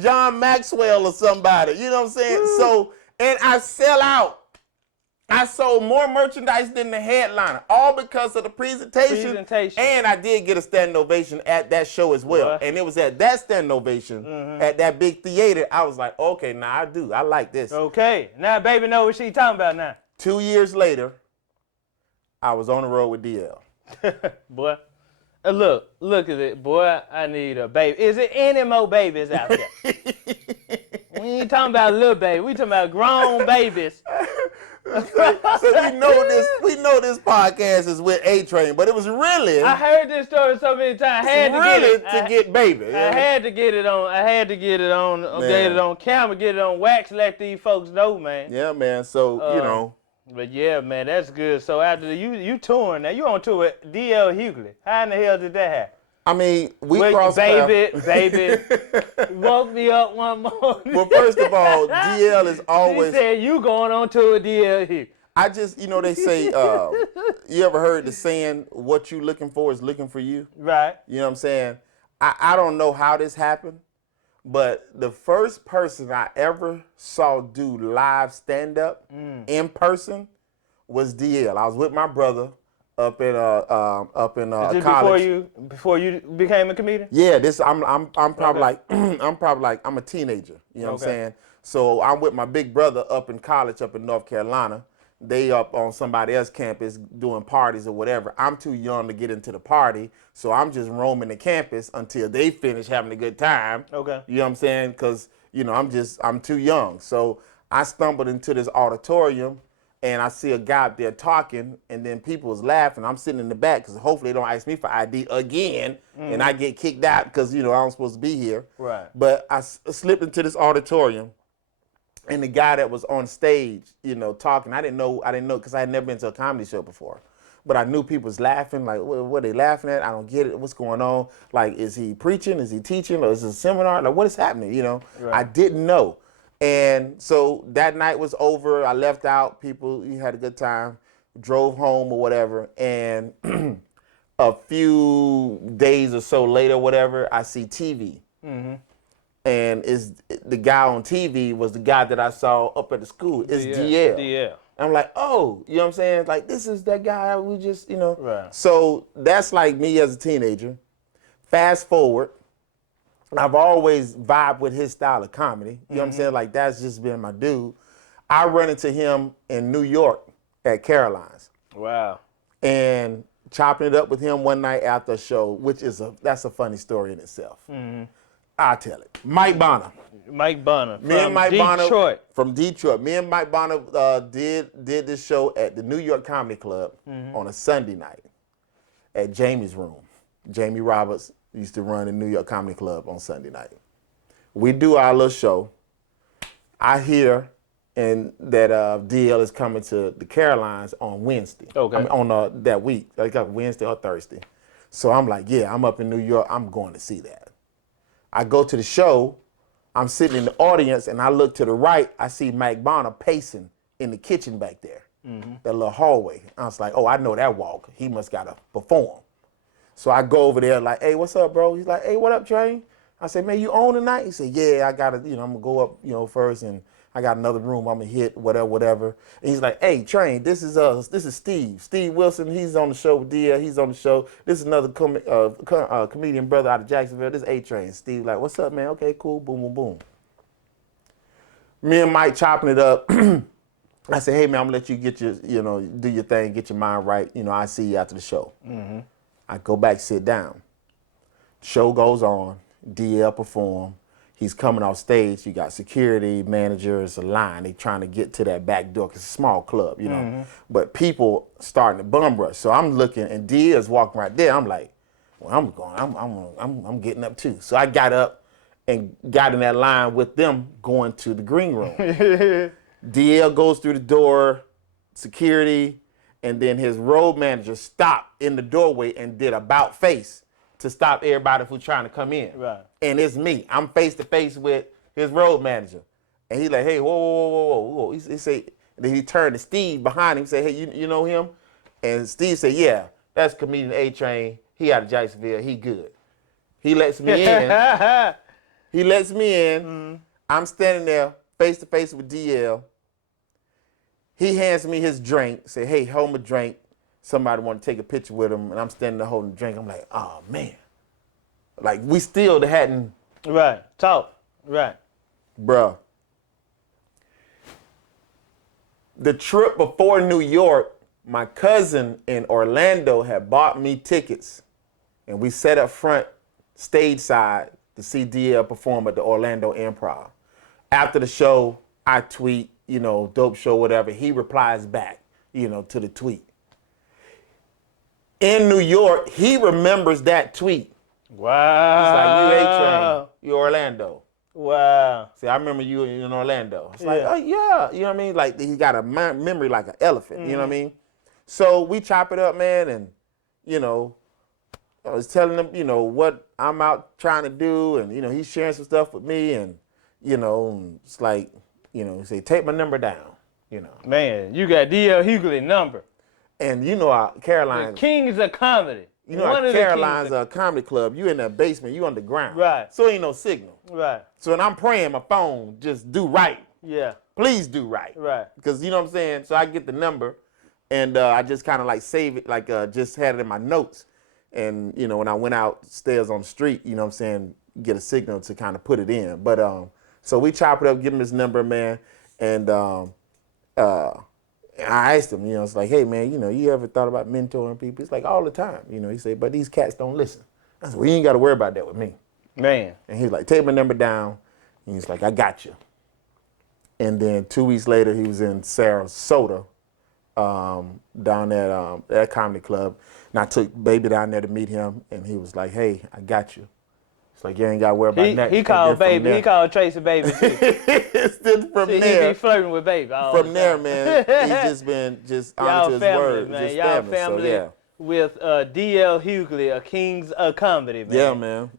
John Maxwell or somebody. You know what I'm saying? Woo. So, and I sell out. I sold more merchandise than the headliner, all because of the presentation. And I did get a standing ovation at that show as well. And it was at that standing ovation, at that big theater, I was like, okay, now I like this. Okay, now baby know what she talking about now. 2 years later, I was on the road with DL. Boy, look at it, boy, I need a baby. Is there any more babies out there? We ain't talking about little baby, we talking about grown babies. So we know this podcast is with Atrain, but it was really. I heard this story so many times. I had to get baby. I had to get it on. Get it on camera. Get it on wax. Let these folks know, man. Yeah, man. So you know. But yeah, man, that's good. So after you touring now, you on tour with DL Hughley. How in the hell did that happen? I mean, we crossed paths. Baby, woke me up one morning. Well, first of all, DL is always. She said, you going on tour with DL Hughley. I just, they say, you ever heard the saying, what you looking for is looking for you? Right. You know what I'm saying? I don't know how this happened, but the first person I ever saw do live stand-up in person was DL. I was with my brother. Up in college. Before you became a comedian? Yeah, I'm probably like I'm a teenager. You know what I'm saying? So I'm with my big brother up in college up in North Carolina. They up on somebody else's campus doing parties or whatever. I'm too young to get into the party, so I'm just roaming the campus until they finish having a good time. Okay. You know what I'm saying? Because I'm too young. So I stumbled into this auditorium. And I see a guy up there talking, and then people was laughing. I'm sitting in the back because hopefully they don't ask me for ID again, and I get kicked out because I'm supposed to be here. Right. But I slipped into this auditorium, and the guy that was on stage, talking, I didn't know because I had never been to a comedy show before. But I knew people was laughing, like, what are they laughing at? I don't get it. What's going on? Like, is he preaching? Is he teaching? Or is it a seminar? Like, what is happening? Right. I didn't know. And so that night was over. I left out. People, you had a good time, drove home or whatever. And a few days or so later, whatever, I see TV. And the guy on TV was the guy that I saw up at the school. It's DL. DL. I'm like, oh, you know what I'm saying? Like, this is that guy we just, Right. So that's like me as a teenager. Fast forward. I've always vibed with his style of comedy. You know what I'm saying? Like, that's just been my dude. I run into him in New York at Caroline's. Wow. And chopping it up with him one night after a show, that's a funny story in itself. I'll tell it. Mike Bonner. From Detroit. Me and Mike Bonner did this show at the New York Comedy Club on a Sunday night at Jamie's room. Jamie Roberts used to run the New York Comedy Club on Sunday night. We do our little show. I hear and that DL is coming to the Carolines on Wednesday. Okay. I mean, on that week, like Wednesday or Thursday. So I'm like, yeah, I'm up in New York. I'm going to see that. I go to the show. I'm sitting in the audience, and I look to the right. I see Mike Bonner pacing in the kitchen back there, that little hallway. I was like, oh, I know that walk. He must got to perform. So I go over there like, hey, what's up, bro? He's like, hey, what up, Train? I said, man, you on tonight? He said, yeah, I got to, I'm going to go up, first, and I got another room I'm going to hit, whatever. And he's like, hey, Train, this is Steve. Steve Wilson, he's on the show with DL. He's on the show. This is another comedian brother out of Jacksonville. This is A-Train. Steve like, what's up, man? Okay, cool. Boom, boom, boom. Me and Mike chopping it up. I said, hey, man, I'm going to let you get your, do your thing, get your mind right. I see you after the show. Mm-hmm. I go back, sit down. Show goes on. DL perform. He's coming off stage. You got security, managers, a line. They trying to get to that back door because it's a small club, But people starting to bum rush. So I'm looking, and DL's walking right there. I'm like, well, I'm getting up too. So I got up and got in that line with them going to the green room. DL goes through the door, security, and then his road manager stopped in the doorway and did about face to stop everybody from trying to come in. Right. And it's me. I'm face to face with his road manager. And he's like, hey, whoa. He said, then he turned to Steve behind him and said, hey, you know him? And Steve said, yeah, that's comedian A-Train. He out of Jacksonville. He good. He lets me in. I'm standing there face to face with DL. He hands me his drink, say, hey, hold my drink. Somebody want to take a picture with him, and I'm standing there holding the drink. I'm like, oh, man. Like, we still hadn't. Right. Talk. Right. Bruh. The trip before New York, my cousin in Orlando had bought me tickets, and we sat up front, stage side, to see DL perform at the Orlando Improv. After the show, I tweet, dope show, whatever. He replies back, to the tweet. In New York, he remembers that tweet. Wow. It's like, you A-Train, you Orlando. Wow. See, I remember you in Orlando. It's like, oh, yeah. You know what I mean? Like, he got a memory like an elephant. You know what I mean? So we chop it up, man, and, I was telling him, what I'm out trying to do, and, he's sharing some stuff with me, and, it's like, he say, take my number down, Man, you got D.L. Hughley's number. And our Caroline's. The Kings of Comedy. Our Caroline's a comedy club. You in that basement, you underground. Right. So ain't no signal. Right. So when I'm praying, my phone just do right. Yeah. Please do right. Right. Because you know what I'm saying? So I get the number, and I just kind of like save it, like just had it in my notes. And, when I went out stairs on the street, you know what I'm saying, get a signal to kind of put it in. But so we chop it up, give him his number, man. And I asked him, it's like, hey, man, you ever thought about mentoring people? He's like, all the time. He said, but these cats don't listen. I said, well, you ain't got to worry about that with me. Man. And he's like, take my number down. And he's like, I got you. And then 2 weeks later, he was in Sarasota, down at that comedy club. And I took Baby down there to meet him. And he was like, hey, I got you. It's like, you ain't got to worry about that. He called Baby. He called Tracy Baby, too. Still from there. He be flirting with Baby all From there, man, he's just been honest to his word. Man. Y'all family. So, yeah. With D.L. Hughley, a Kings of Comedy, man. Yeah, man.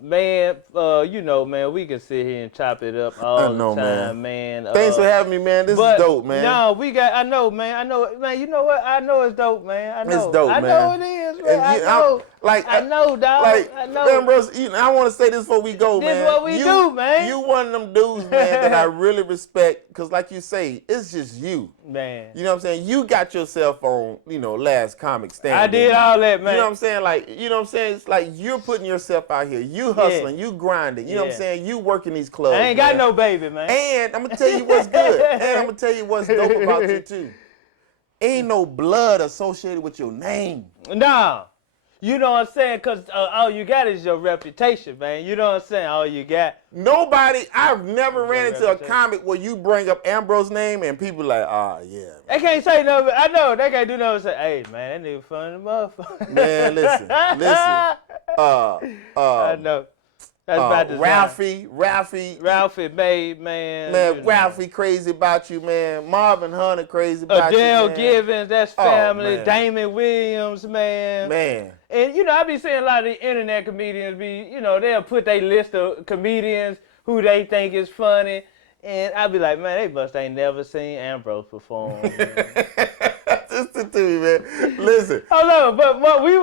Man, we can sit here and chop it up all the time, man. Thanks for having me, man. This is dope, man. No, I know, man. You know what? I know it's dope, man. I know. It's dope, man. I know it is, man. I know. I know, dog. I know. Ambrose, I want to say this before we go, man. This is what we do, man. You one of them dudes, man, that I really respect, because like you say, it's just you. Man. You know what I'm saying? You got yourself on, Last Comic Stand. I did all that, man. You know what I'm saying? Like, It's like you're putting yourself out here. You hustling, you grinding. You know what I'm saying? You working these clubs. I ain't got no baby, man. And I'm going to tell you what's good. And I'm going to tell you what's dope about you, too. Ain't no blood associated with your name. Nah. You know what I'm saying? Because all you got is your reputation, man. You know what I'm saying? All you got. Nobody, I've never ran into a comic where you bring up Ambrose's name and people like, yeah. They can't say no, I know. They can't do no say, hey, man, that nigga funny motherfucker. Man, listen. I know. Ralphie, made, man. Man, Ralphie crazy about you, man. Marvin Hunter crazy about you, man. Adele Givens, that's family. Damon Williams, man. Man. And, you know, I be seeing a lot of the internet comedians they'll put their list of comedians who they think is funny. And I be like, man, they must ain't never seen Ambrose perform. Listen to me, man. Listen. Hold on, but what we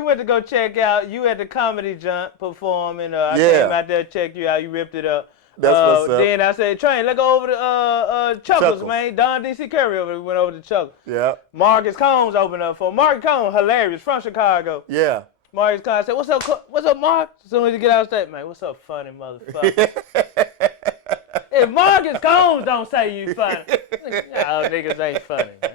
went to go check out you at the Comedy Jump performing. I came out there, checked you out, you ripped it up. That's what's up. Then I said, Train, let's go over to Chuckles, man. Don D.C. Curry we went over to Chuckles. Yeah. Marcus Combs opened up for him. Marcus Combs, hilarious, from Chicago. Yeah. Marcus Combs said, what's up, Mark? As soon as you get out of state, man, what's up, funny motherfucker? If Marcus Combs don't say you funny, y'all niggas ain't funny, man.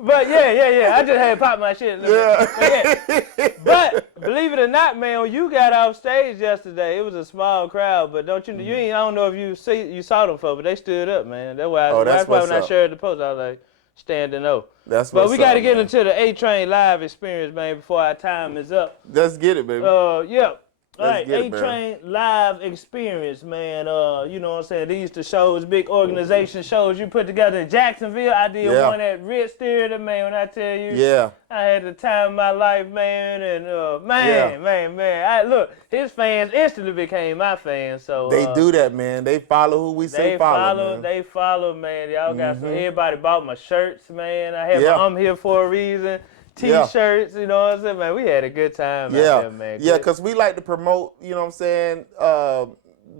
But yeah, I just had to pop my shit a little bit. But believe it or not, man, when you got off stage yesterday, it was a small crowd. But I don't know if you saw them folks, but they stood up, man. That's why when I shared the post, I was like, standing up. But we got to get into the Atrain live experience, man, before our time is up. Let's get it, baby. Yeah. All right, Atrain live experience, man. You know what I'm saying? These the shows, big organization shows you put together in Jacksonville. I did one at Ritz Theater, man. When I tell you, I had the time of my life, man. And man. Look, his fans instantly became my fans. So they do that, man. They follow who we say follow. Man. They follow, man. Y'all got some. Everybody bought my shirts, man. I have my I'm Here for a Reason T-shirts, you know what I'm saying, man? We had a good time out there, man. Yeah, because we like to promote, you know what I'm saying,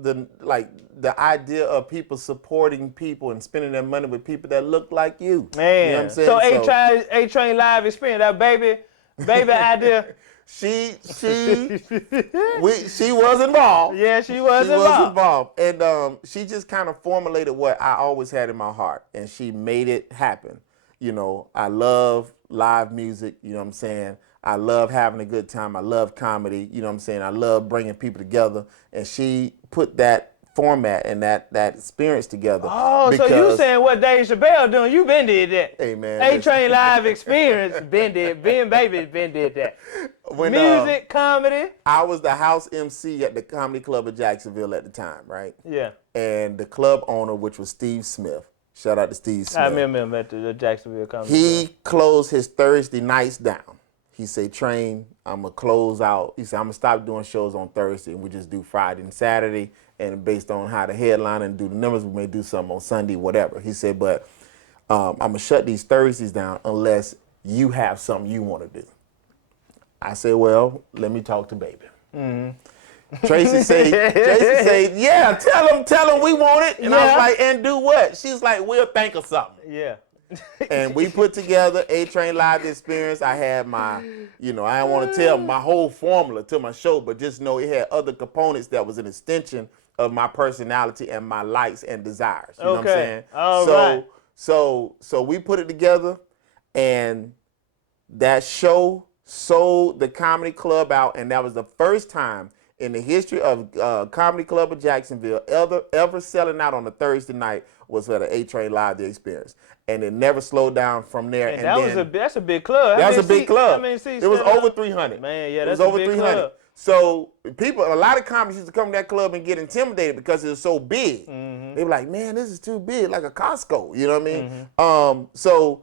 the idea of people supporting people and spending their money with people that look like you. Man. You know what I'm saying? So A-Train live experience, that baby idea. She was involved. Yeah, she was involved. And she just kind of formulated what I always had in my heart, and she made it happen. You know, I love live music, you know what I'm saying? I love having a good time. I love comedy, you know what I'm saying? I love bringing people together. And she put that format and that experience together. Oh, so you saying what Dave Chappelle doing, you been did that. Hey, man. A-Train live experience, been did that. Music, comedy. I was the house MC at the Comedy Club of Jacksonville at the time, right? Yeah. And the club owner, which was Steve Smith, shout out to Steve Smith. I remember him at the Jacksonville Comedy Club. He closed his Thursday nights down. He said, Train, I'm going to close out. He said, I'm going to stop doing shows on Thursday and we just do Friday and Saturday. And based on how the headline and do the numbers, we may do something on Sunday, whatever. He said, but I'm going to shut these Thursdays down unless you have something you want to do. I said, well, let me talk to baby. Mm-hmm. Tracy said, yeah, tell him we want it. And I was like, and do what? She's like, we'll think of something. Yeah. And we put together A-Train Live Experience. I had my, I don't want to tell my whole formula to my show, but just know it had other components that was an extension of my personality and my likes and desires. You know what I'm saying? Right. So we put it together, and that show sold the Comedy Club out, and that was the first time in the history of Comedy Club of Jacksonville ever selling out on a Thursday night was for the A-Train Live The Experience. And it never slowed down from there. And that's a big club. That was a big club. It was over 300. Man, yeah, that's a big club. So a lot of comics used to come to that club and get intimidated because it was so big. Mm-hmm. They were like, man, this is too big, like a Costco. You know what I mean? Mm-hmm. So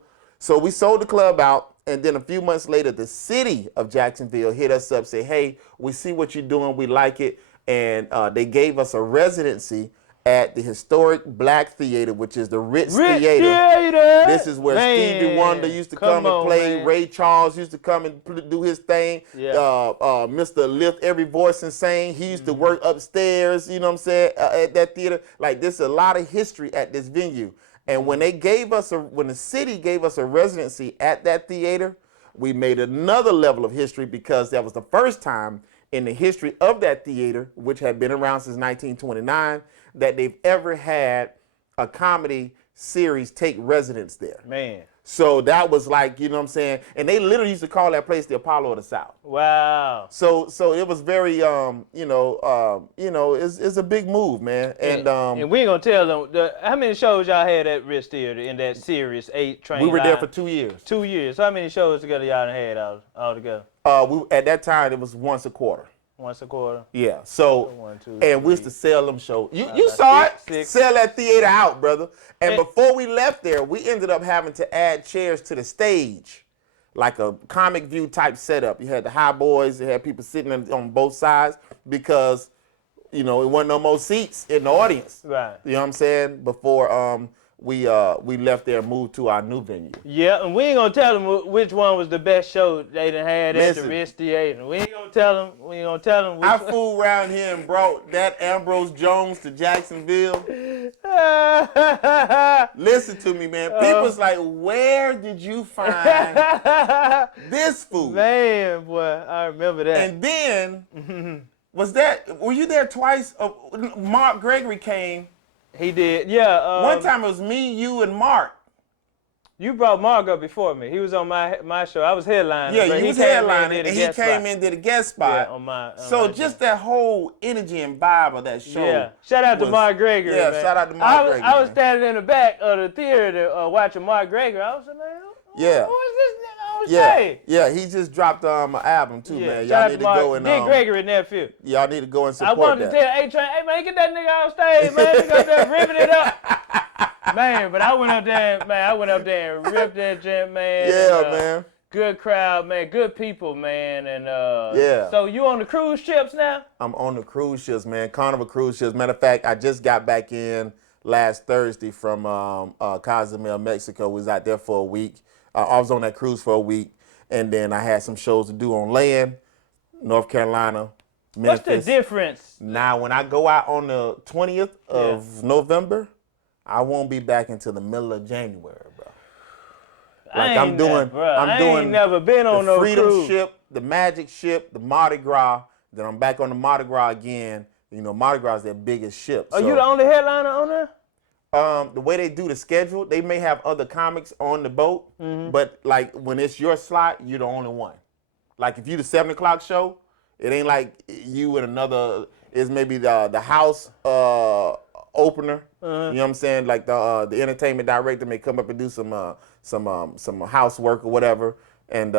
we sold the club out. And then a few months later, the city of Jacksonville hit us up, say, hey, we see what you're doing. We like it. And they gave us a residency at the historic Black Theater, which is the Ritz Theater. This is where Stevie Wonder used to come and play. Man. Ray Charles used to come and do his thing. Yeah. Mr. Lift Every Voice and Sing. He used to work upstairs, you know what I'm saying, at that theater. Like, there's a lot of history at this venue. And when the city gave us a residency at that theater, we made another level of history because that was the first time in the history of that theater, which had been around since 1929, that they've ever had a comedy series take residence there. Man. So that was like, you know what I'm saying? And they literally used to call that place the Apollo of the South. Wow. So it was very, it's a big move, man. And we ain't gonna tell them how many shows y'all had at Ritz Theater in that series, A-Train. We were there for 2 years. 2 years. So how many shows together y'all had all together? At that time it was once a quarter. Once a quarter. Yeah. So, 1, 2, and 3. we used to sell them shows. You saw it. 6. Sell that theater out, brother. And before we left there, we ended up having to add chairs to the stage, like a comic view type setup. You had the high boys. You had people sitting on both sides because, it wasn't no more seats in the audience. Right. You know what I'm saying? Before we left there and moved to our new venue. Yeah, and we ain't gonna tell them which one was the best show they done had at the Rest Theater. We ain't gonna tell them. We ain't gonna tell them. I fooled around here and brought that Ambrose Jones to Jacksonville. Listen to me, man. People's like, where did you find this food? Man, boy, I remember that. And then, were you there twice? Mark Gregory came. He did, yeah. One time it was me, you, and Mark. You brought Mark up before me. He was on my show. I was headlining. Yeah, you was headlining, and he came in, did a guest spot. Yeah, on my just that whole energy and vibe of that show. Yeah, shout out to Mark Gregory. Yeah, man. shout out to Mark Gregory. I was standing in the back of the theater watching Mark Gregory. I was like, man, who is this nigga on stage? Yeah, he just dropped an album too, man. Y'all need to go and Dick Gregory nephew. Y'all need to go and support that. I wanted to tell Atrain, hey man, get that nigga on stage, man. He got there ripping it up. Man, but I went up there and ripped that gym, man. Yeah, man. Good crowd, man. Good people, man. And yeah. So you on the cruise ships now? I'm on the cruise ships, man. Carnival cruise ships. Matter of fact, I just got back in last Thursday from Cozumel, Mexico. Was out there for a week. I was on that cruise for a week, and then I had some shows to do on land, North Carolina, Memphis. What's the difference? Now, when I go out on the 20th of November, I won't be back until the middle of January, bro. Like I'm doing ain't never been on no Freedom cruise. Ship, the Magic Ship, the Mardi Gras. Then I'm back on the Mardi Gras again. Mardi Gras is their biggest ship. Are you the only headliner on there? The way they do the schedule, they may have other comics on the boat, but like when it's your slot, you're the only one. Like if you the 7 o'clock show, it ain't like you and another. It's maybe the house opener. You know what I'm saying? Like the entertainment director may come up and do some housework or whatever, and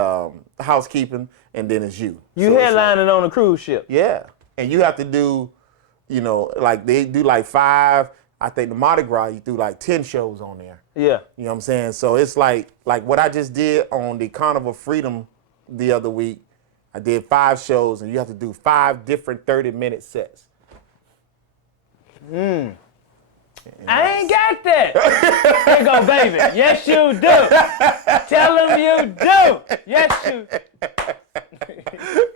housekeeping, and then it's you. You headlining on a cruise ship. Yeah, and you have to do, like they do like 5. I think the Mardi Gras, you do like 10 shows on there. Yeah. You know what I'm saying? So it's like what I just did on the Carnival Freedom the other week. I did 5 shows, and you have to do 5 different 30-minute sets. I ain't got that. Here go, baby. Yes, you do. Tell them you do. Yes, you.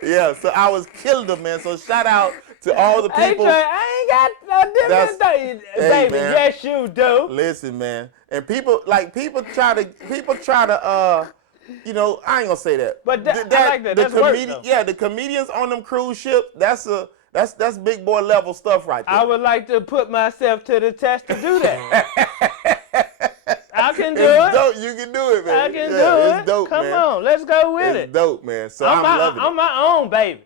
Yeah, so I was killing them, man. So shout out to all the people. I ain't got no different thing. Baby, man. Yes, you do. Listen, man. And people try to, I ain't gonna say that. But I like that. That's work, though. Yeah, the comedians on them cruise ships, that's big boy level stuff right there. I would like to put myself to the test to do that. I can do it's it. Dope. You can do it, man. I can do it. It's dope, Come man. on, let's go with it. It's dope, man. So I'm loving it. I'm my own baby.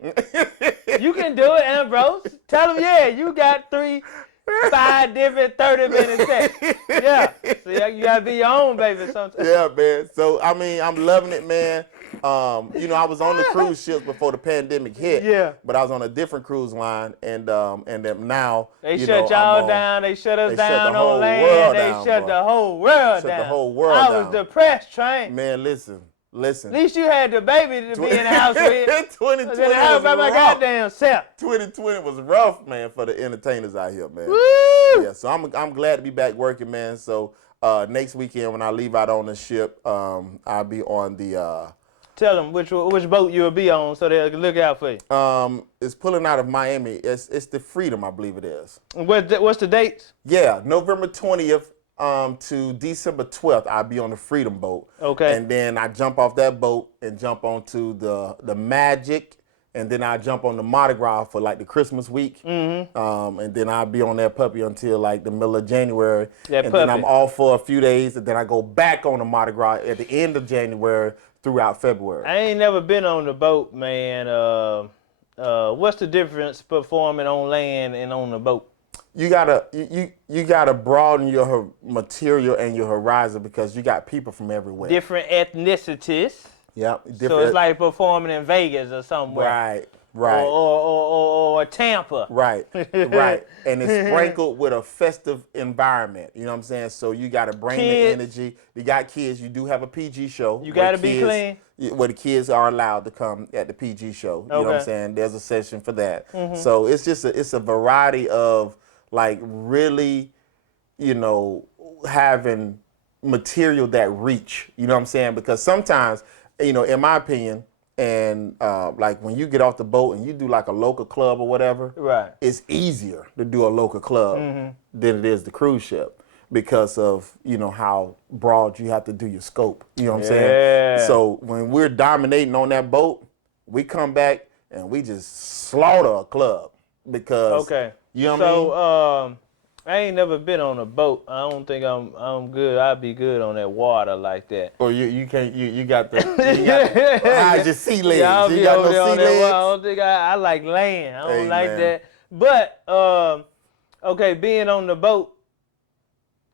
You can do it, Ambrose. Tell them, you got 5 different 30-minute sets. Yeah. So you gotta be your own baby sometimes. Yeah, man. So I'm loving it, man. I was on the cruise ships before the pandemic hit. Yeah. But I was on a different cruise line, and then now they shut y'all down. They shut us down on land. They shut the whole world down. The whole world I down. was depressed, Train. Man, listen. At least you had the baby to be in the house with. 2020 was rough. By my goddamn self. 2020 was rough, man, for the entertainers out here, man. Woo! Yeah, so I'm glad to be back working, man. So next weekend when I leave out on the ship, I'll be on the. Tell them which boat you'll be on so they can look out for you. It's pulling out of Miami. It's the Freedom, I believe it is. What's the dates? Yeah, November 20th to December 12th, I'll be on the Freedom boat. Okay. And then I jump off that boat and jump onto the Magic, and then I jump on the Mardi Gras for like the Christmas week. Mm-hmm. And then I'll be on that puppy until like the middle of January. Then I'm off for a few days, and then I go back on the Mardi Gras at the end of January throughout February. I ain't never been on the boat, man. What's the difference performing on land and on the boat? You gotta broaden your material and your horizon because you got people from everywhere. Different ethnicities. Yep. So it's like performing in Vegas or somewhere. Right. Right. Or Tampa. Right, right. And it's sprinkled with a festive environment. You know what I'm saying? So you got to bring the energy. You got kids. You do have a PG show. You got to be clean. Where the kids are allowed to come at the PG show. You know what I'm saying? There's a session for that. So it's just it's a variety of like really, you know, having material that reach. You know what I'm saying? Because sometimes, you know, in my opinion, and like when you get off the boat and you do like a local club or whatever, right, it's easier to do a local club than it is the cruise ship because of, you know, how broad you have to do your scope. You know what I'm saying? So when we're dominating on that boat, we come back and we just slaughter a club because, you know what I mean? I ain't never been on a boat. I don't think I'm good. I'd be good on that water like that. Or you can't you got the how's your sea legs? Yeah, you got no sea legs? I don't think I like land. I don't like that. But okay, being on the boat,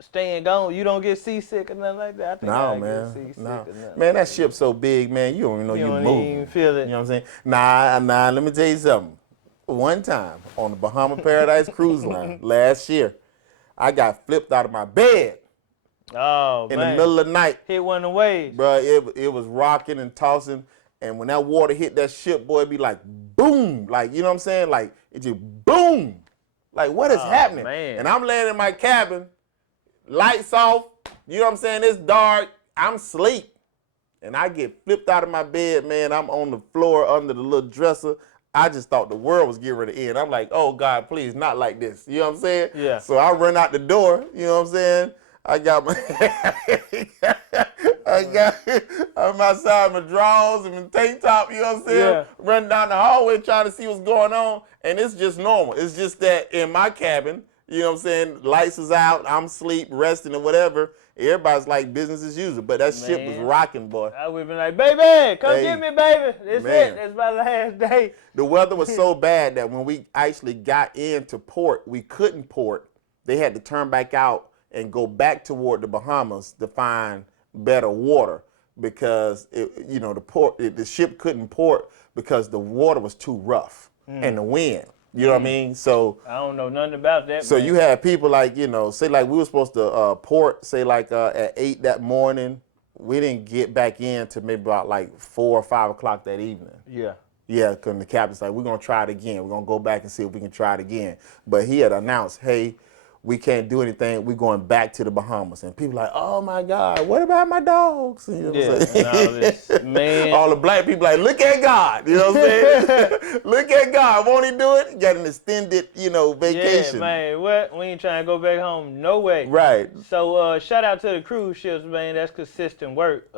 staying gone, you don't get seasick or nothing like that. I think No, man. No. Man, that ship's so big, man. You don't even know you're moving. You don't even feel it. You know what I'm saying? Nah. Let me tell you something. One time on the Bahama Paradise Cruise Line last year, I got flipped out of my bed. Oh, in the middle of the night. Hit one of the waves. Bro, it was rocking and tossing. And when that water hit that ship, boy, it'd be like, boom. Like, you know what I'm saying? Like, it just boom. Like, what is happening? Man. And I'm laying in my cabin, lights off. You know what I'm saying? It's dark. I'm asleep. And I get flipped out of my bed, man. I'm on the floor under the little dresser. I just thought the world was getting ready to end. I'm like, oh, God, please, not like this. You know what I'm saying? Yeah. So I run out the door. You know what I'm saying? I got my, I'm outside my drawers and my tank top, you know what I'm saying? Yeah. Running down the hallway trying to see what's going on. And it's just normal. It's just that in my cabin, you know what I'm saying? Lights is out, I'm asleep, resting or whatever. Everybody's like business as usual. But that ship was rocking, boy. I would be like, baby, come get me, baby. That's it. That's my last day. The weather was so bad that when we actually got into port, we couldn't port. They had to turn back out and go back toward the Bahamas to find better water because the ship couldn't port because the water was too rough and the wind. You know what I mean? So I don't know nothing about that. So you had people like, say like we were supposed to port, say like at 8 that morning. We didn't get back in to maybe about like 4 or 5 o'clock that evening. Yeah. Yeah, because the captain's like, we're going to try it again. We're going to go back and see if we can try it again. But he had announced, hey, we can't do anything. We're going back to the Bahamas. And people like, oh, my God, what about my dogs? You know man. All the black people like, look at God. You know what I'm saying? Look at God. Won't he do it? Got an extended, vacation. Yeah, man. What? We ain't trying to go back home. No way. Right. So shout out to the cruise ships, man. That's consistent work.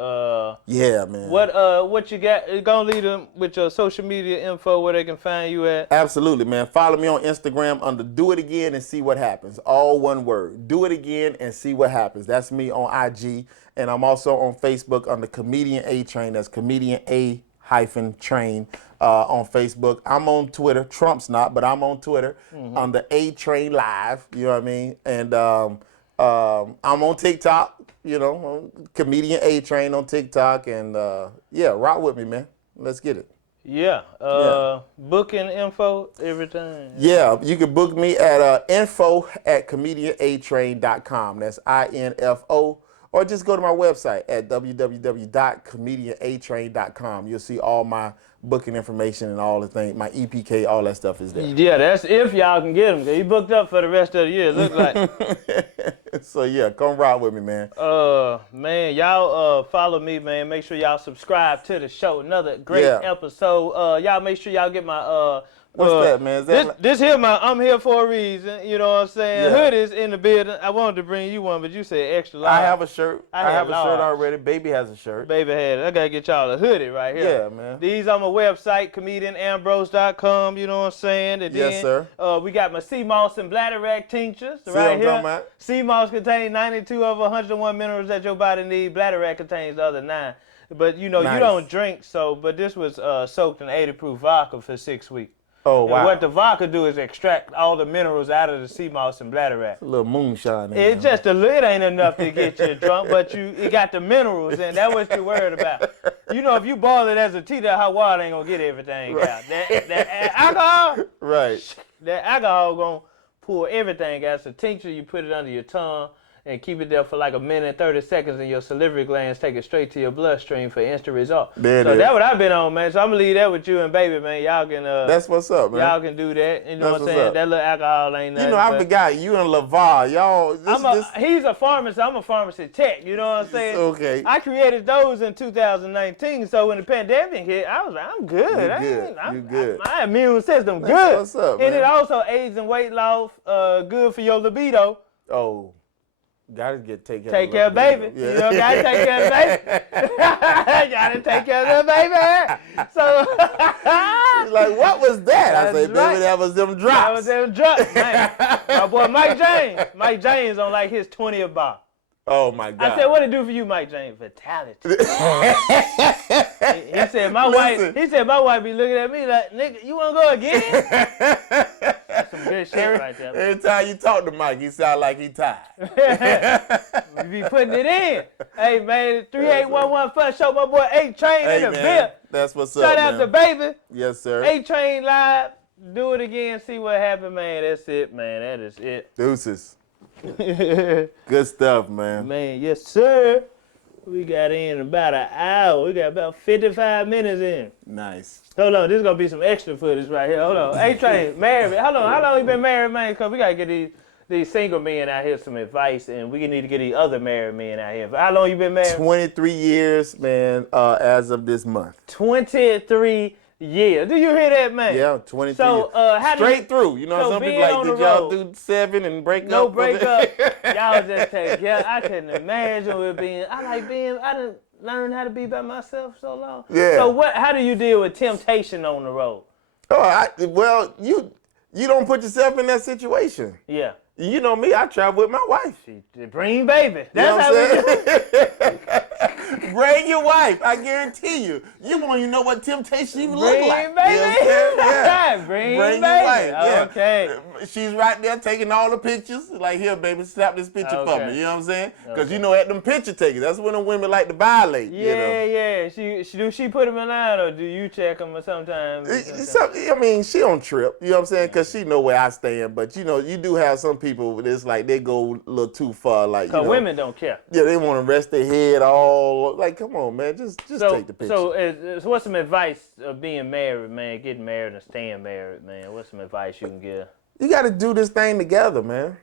Yeah, man. What you got? Gonna lead them with your social media info where they can find you at? Absolutely, man. Follow me on Instagram under Do It Again and See What Happens. All one word. Do It Again and See What Happens. That's me on IG. And I'm also on Facebook under Comedian Atrain. That's Comedian A-Train on Facebook. I'm on Twitter. Trump's not, but I'm on Twitter under Atrain Live. You know what I mean? And I'm on TikTok. Comedian Atrain on TikTok. And rock with me, man. Let's get it. Yeah. Booking info every time. Yeah, you can book me at info@comedianatrain.com. That's INFO. Or just go to my website at www.comedianatrain.com. You'll see all my booking information and all the things, my EPK, all that stuff is there. Yeah, that's if y'all can get him. He booked up for the rest of the year, it look like. So, yeah, come ride with me, man. Man, y'all follow me, man. Make sure y'all subscribe to the show. Another great episode. Y'all make sure y'all get my... What's that, man? Is that this here, I'm here for a reason. You know what I'm saying? Yeah. Hoodies in the building. I wanted to bring you one, but you said extra large. I have a shirt. I have a shirt already. Baby has a shirt. Baby had it. I got to get y'all a hoodie right here. Yeah, man. These on my website, comedianambrose.com. You know what I'm saying? And yes, sir. We got my Seamoss and Bladderwack tinctures right here. Seamoss contains 92 of 101 minerals that your body needs. Bladderwack contains the other 9. But, you don't drink, but this was soaked in 80 proof vodka for 6 weeks. Oh, wow. And what the vodka do is extract all the minerals out of the Seamoss and Bladderwack. A little moonshine in It's just it ain't enough to get you drunk, but it got the minerals, and that's what you're worried about. You know, if you boil it as a tea, that hot water ain't gonna get everything out. That alcohol, right? That alcohol gonna pull everything out. So tincture, you put it under your tongue and keep it there for like a minute and 30 seconds, and your salivary glands take it straight to your bloodstream for instant result. So that's what I've been on, man. So I'm gonna leave that with you and baby, man. Y'all can. That's what's up, man. Y'all can do that. You know what I'm saying? That little alcohol ain't nothing. You know, I forgot you and Laval, y'all. He's a pharmacist. I'm a pharmacy tech. You know what I'm saying? Okay. I created those in 2019. So when the pandemic hit, I was like, I'm good. You good. My immune system good. That's what's up, man. And it also aids in weight loss. Good for your libido. Oh. Gotta take care of baby. Yeah. You know, gotta take care of baby. Gotta take care of the baby. So he's like, what was that? I say, baby, that was them drops. That was them drops, man. My boy Mike James. Mike James on like his 20th bar. Oh my God. I said, what it do for you, Mike James? Vitality. he said, my wife be looking at me like, nigga, you wanna go again? That's some good shit right there. Every time you talk to Mike, he sound like he tired. You be putting it in. Hey man, 3811 Fun Show, my boy Atrain in the bill. That's what's up. Shout out to baby. Yes, sir. Atrain live. Do it again, see what happened, man. That's it, man. That is it. Deuces. Good stuff, man. Man, yes, sir. We got in about an hour. We got about 55 minutes in. Nice. Hold on, this is going to be some extra footage right here. Hold on. Atrain, married. How long you been married, man? Because we got to get these single men out here some advice, and we need to get these other married men out here. How long you been married? 23 years, man, as of this month. 23 years. Do you hear that, man? Yeah, 23 so, years. Straight through. You know, some people like, did y'all do 7 and break up? No break up. Y'all just take care. I couldn't imagine with being, I didn't learn how to be by myself so long. Yeah. So how do you deal with temptation on the road? Oh, well, you don't put yourself in that situation. Yeah. You know me, I travel with my wife. Bring baby. That's how we do it. Bring your wife. I guarantee you. You won't even know what temptation even look like. Bring baby. Yeah. Bring your baby. wife. Yeah. Okay. She's right there taking all the pictures. Like, here, baby, snap this picture for me. You know what I'm saying? Because you know, at them picture takers, that's when the women like to violate. Yeah, you know? Yeah. She put them in line, or do you check them sometimes? I mean, she don't trip. You know what I'm saying? Because she know where I stand. But, you know, you do have some people that's like, they go a little too far. Like, because women don't care. Yeah, they want to rest their head all. Like, come on, man. Just take the picture. So what's some advice of being married, man, getting married and staying married, man? What's some advice you can give? You got to do this thing together, man.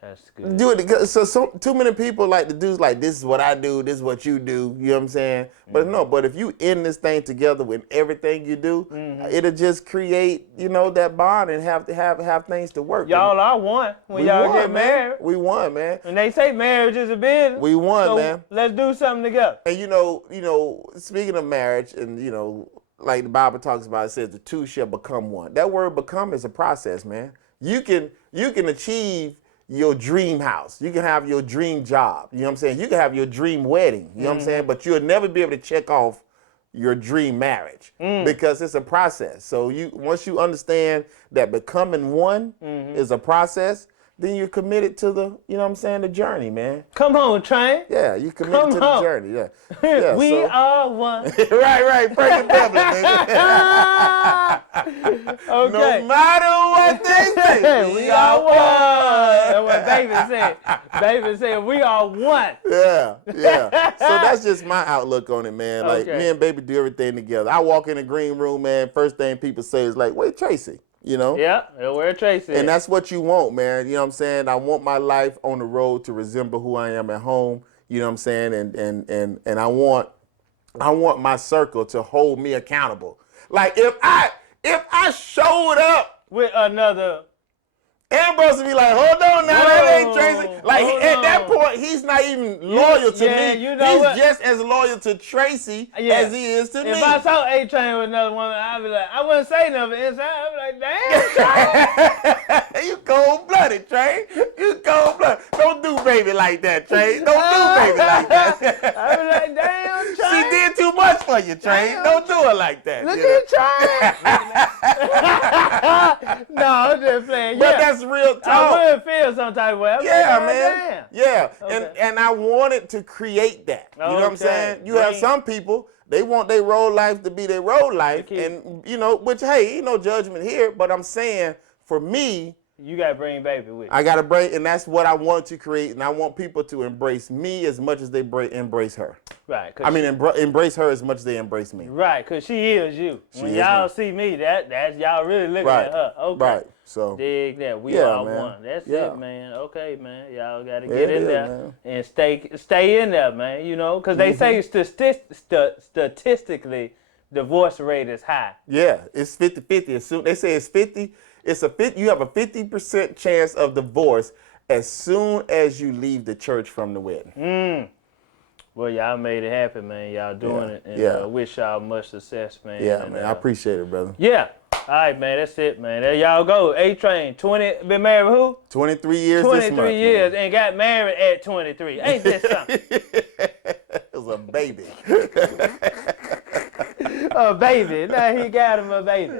That's good. Do it together. So too many people like to do like, this is what I do, this is what you do. You know what I'm saying? But no, but if you end this thing together with everything you do, it'll just create, you know, that bond and have things to work. Y'all are one when y'all get married. We won, man. And they say marriage is a business. We won, man. Let's do something together. And you know, speaking of marriage, and you know, like the Bible talks about, it says the two shall become one. That word become is a process, man. You can achieve your dream house. You can have your dream job. You know what I'm saying? You can have your dream wedding. You know what I'm saying? But you'll never be able to check off your dream marriage because it's a process. So once you understand that becoming one is a process, then you're committed to the, you know what I'm saying, the journey, man. Come on, Train. Yeah, you committed to the journey. Yeah. We are one. right. Frank Beverly, baby. Okay. No matter what they say, we are one. That's what Baby said. Baby said, we are one. Yeah. So that's just my outlook on it, man. Like, me and Baby do everything together. I walk in the green room, man, first thing people say is like, wait, Tracy. You know? Yeah, where Tracy is. And that's what you want, man. You know what I'm saying? I want my life on the road to resemble who I am at home. You know what I'm saying? And I want my circle to hold me accountable. Like if I showed up with another, Ambrose would be like, hold on now, that ain't Tracy. Like at that point, he's not even loyal to me. You know he's just as loyal to Tracy as he is to me. If I saw Atrain with another woman, I'd be like, I wouldn't say nothing inside. I'd be like, damn, Train. You cold-blooded, Train. You cold-blooded. Don't do baby like that, Train. Don't do baby like that. I'd be like, damn, Train. She did too much for you, Train. Damn. Don't do it like that. Look at Train. No, I'm just playing. But that's real talk. I would feel some type of way. Yeah, man. Damn. Yeah, Okay. and I wanted to create that. You know what I'm saying? You have some people, they want their road life to be their road life, and which hey, ain't no judgment here. But I'm saying for me, you gotta bring baby with you. I gotta bring, and that's what I want to create, and I want people to embrace me as much as they embrace her. Right. I mean, embrace her as much as they embrace me. Right, cause she is you. When y'all see me, that's y'all really looking at her. Okay. Right. So dig that. We all man. one. That's it, man. Okay, man. Y'all gotta get in there man. And stay in there, man. You know, cause they say statistically, divorce rate is high. Yeah, it's 50-50. They say it's 50. You have a 50% chance of divorce as soon as you leave the church from the wedding. Well, y'all made it happen, man. Y'all doing it. And wish y'all much success, man. Yeah, and, man. I appreciate it, brother. Yeah. All right, man. That's it, man. There y'all go. Atrain, been married with who? 23 years 23 this month, years man. And got married at 23. Ain't this something? It was a baby. A baby. Now he got him a baby.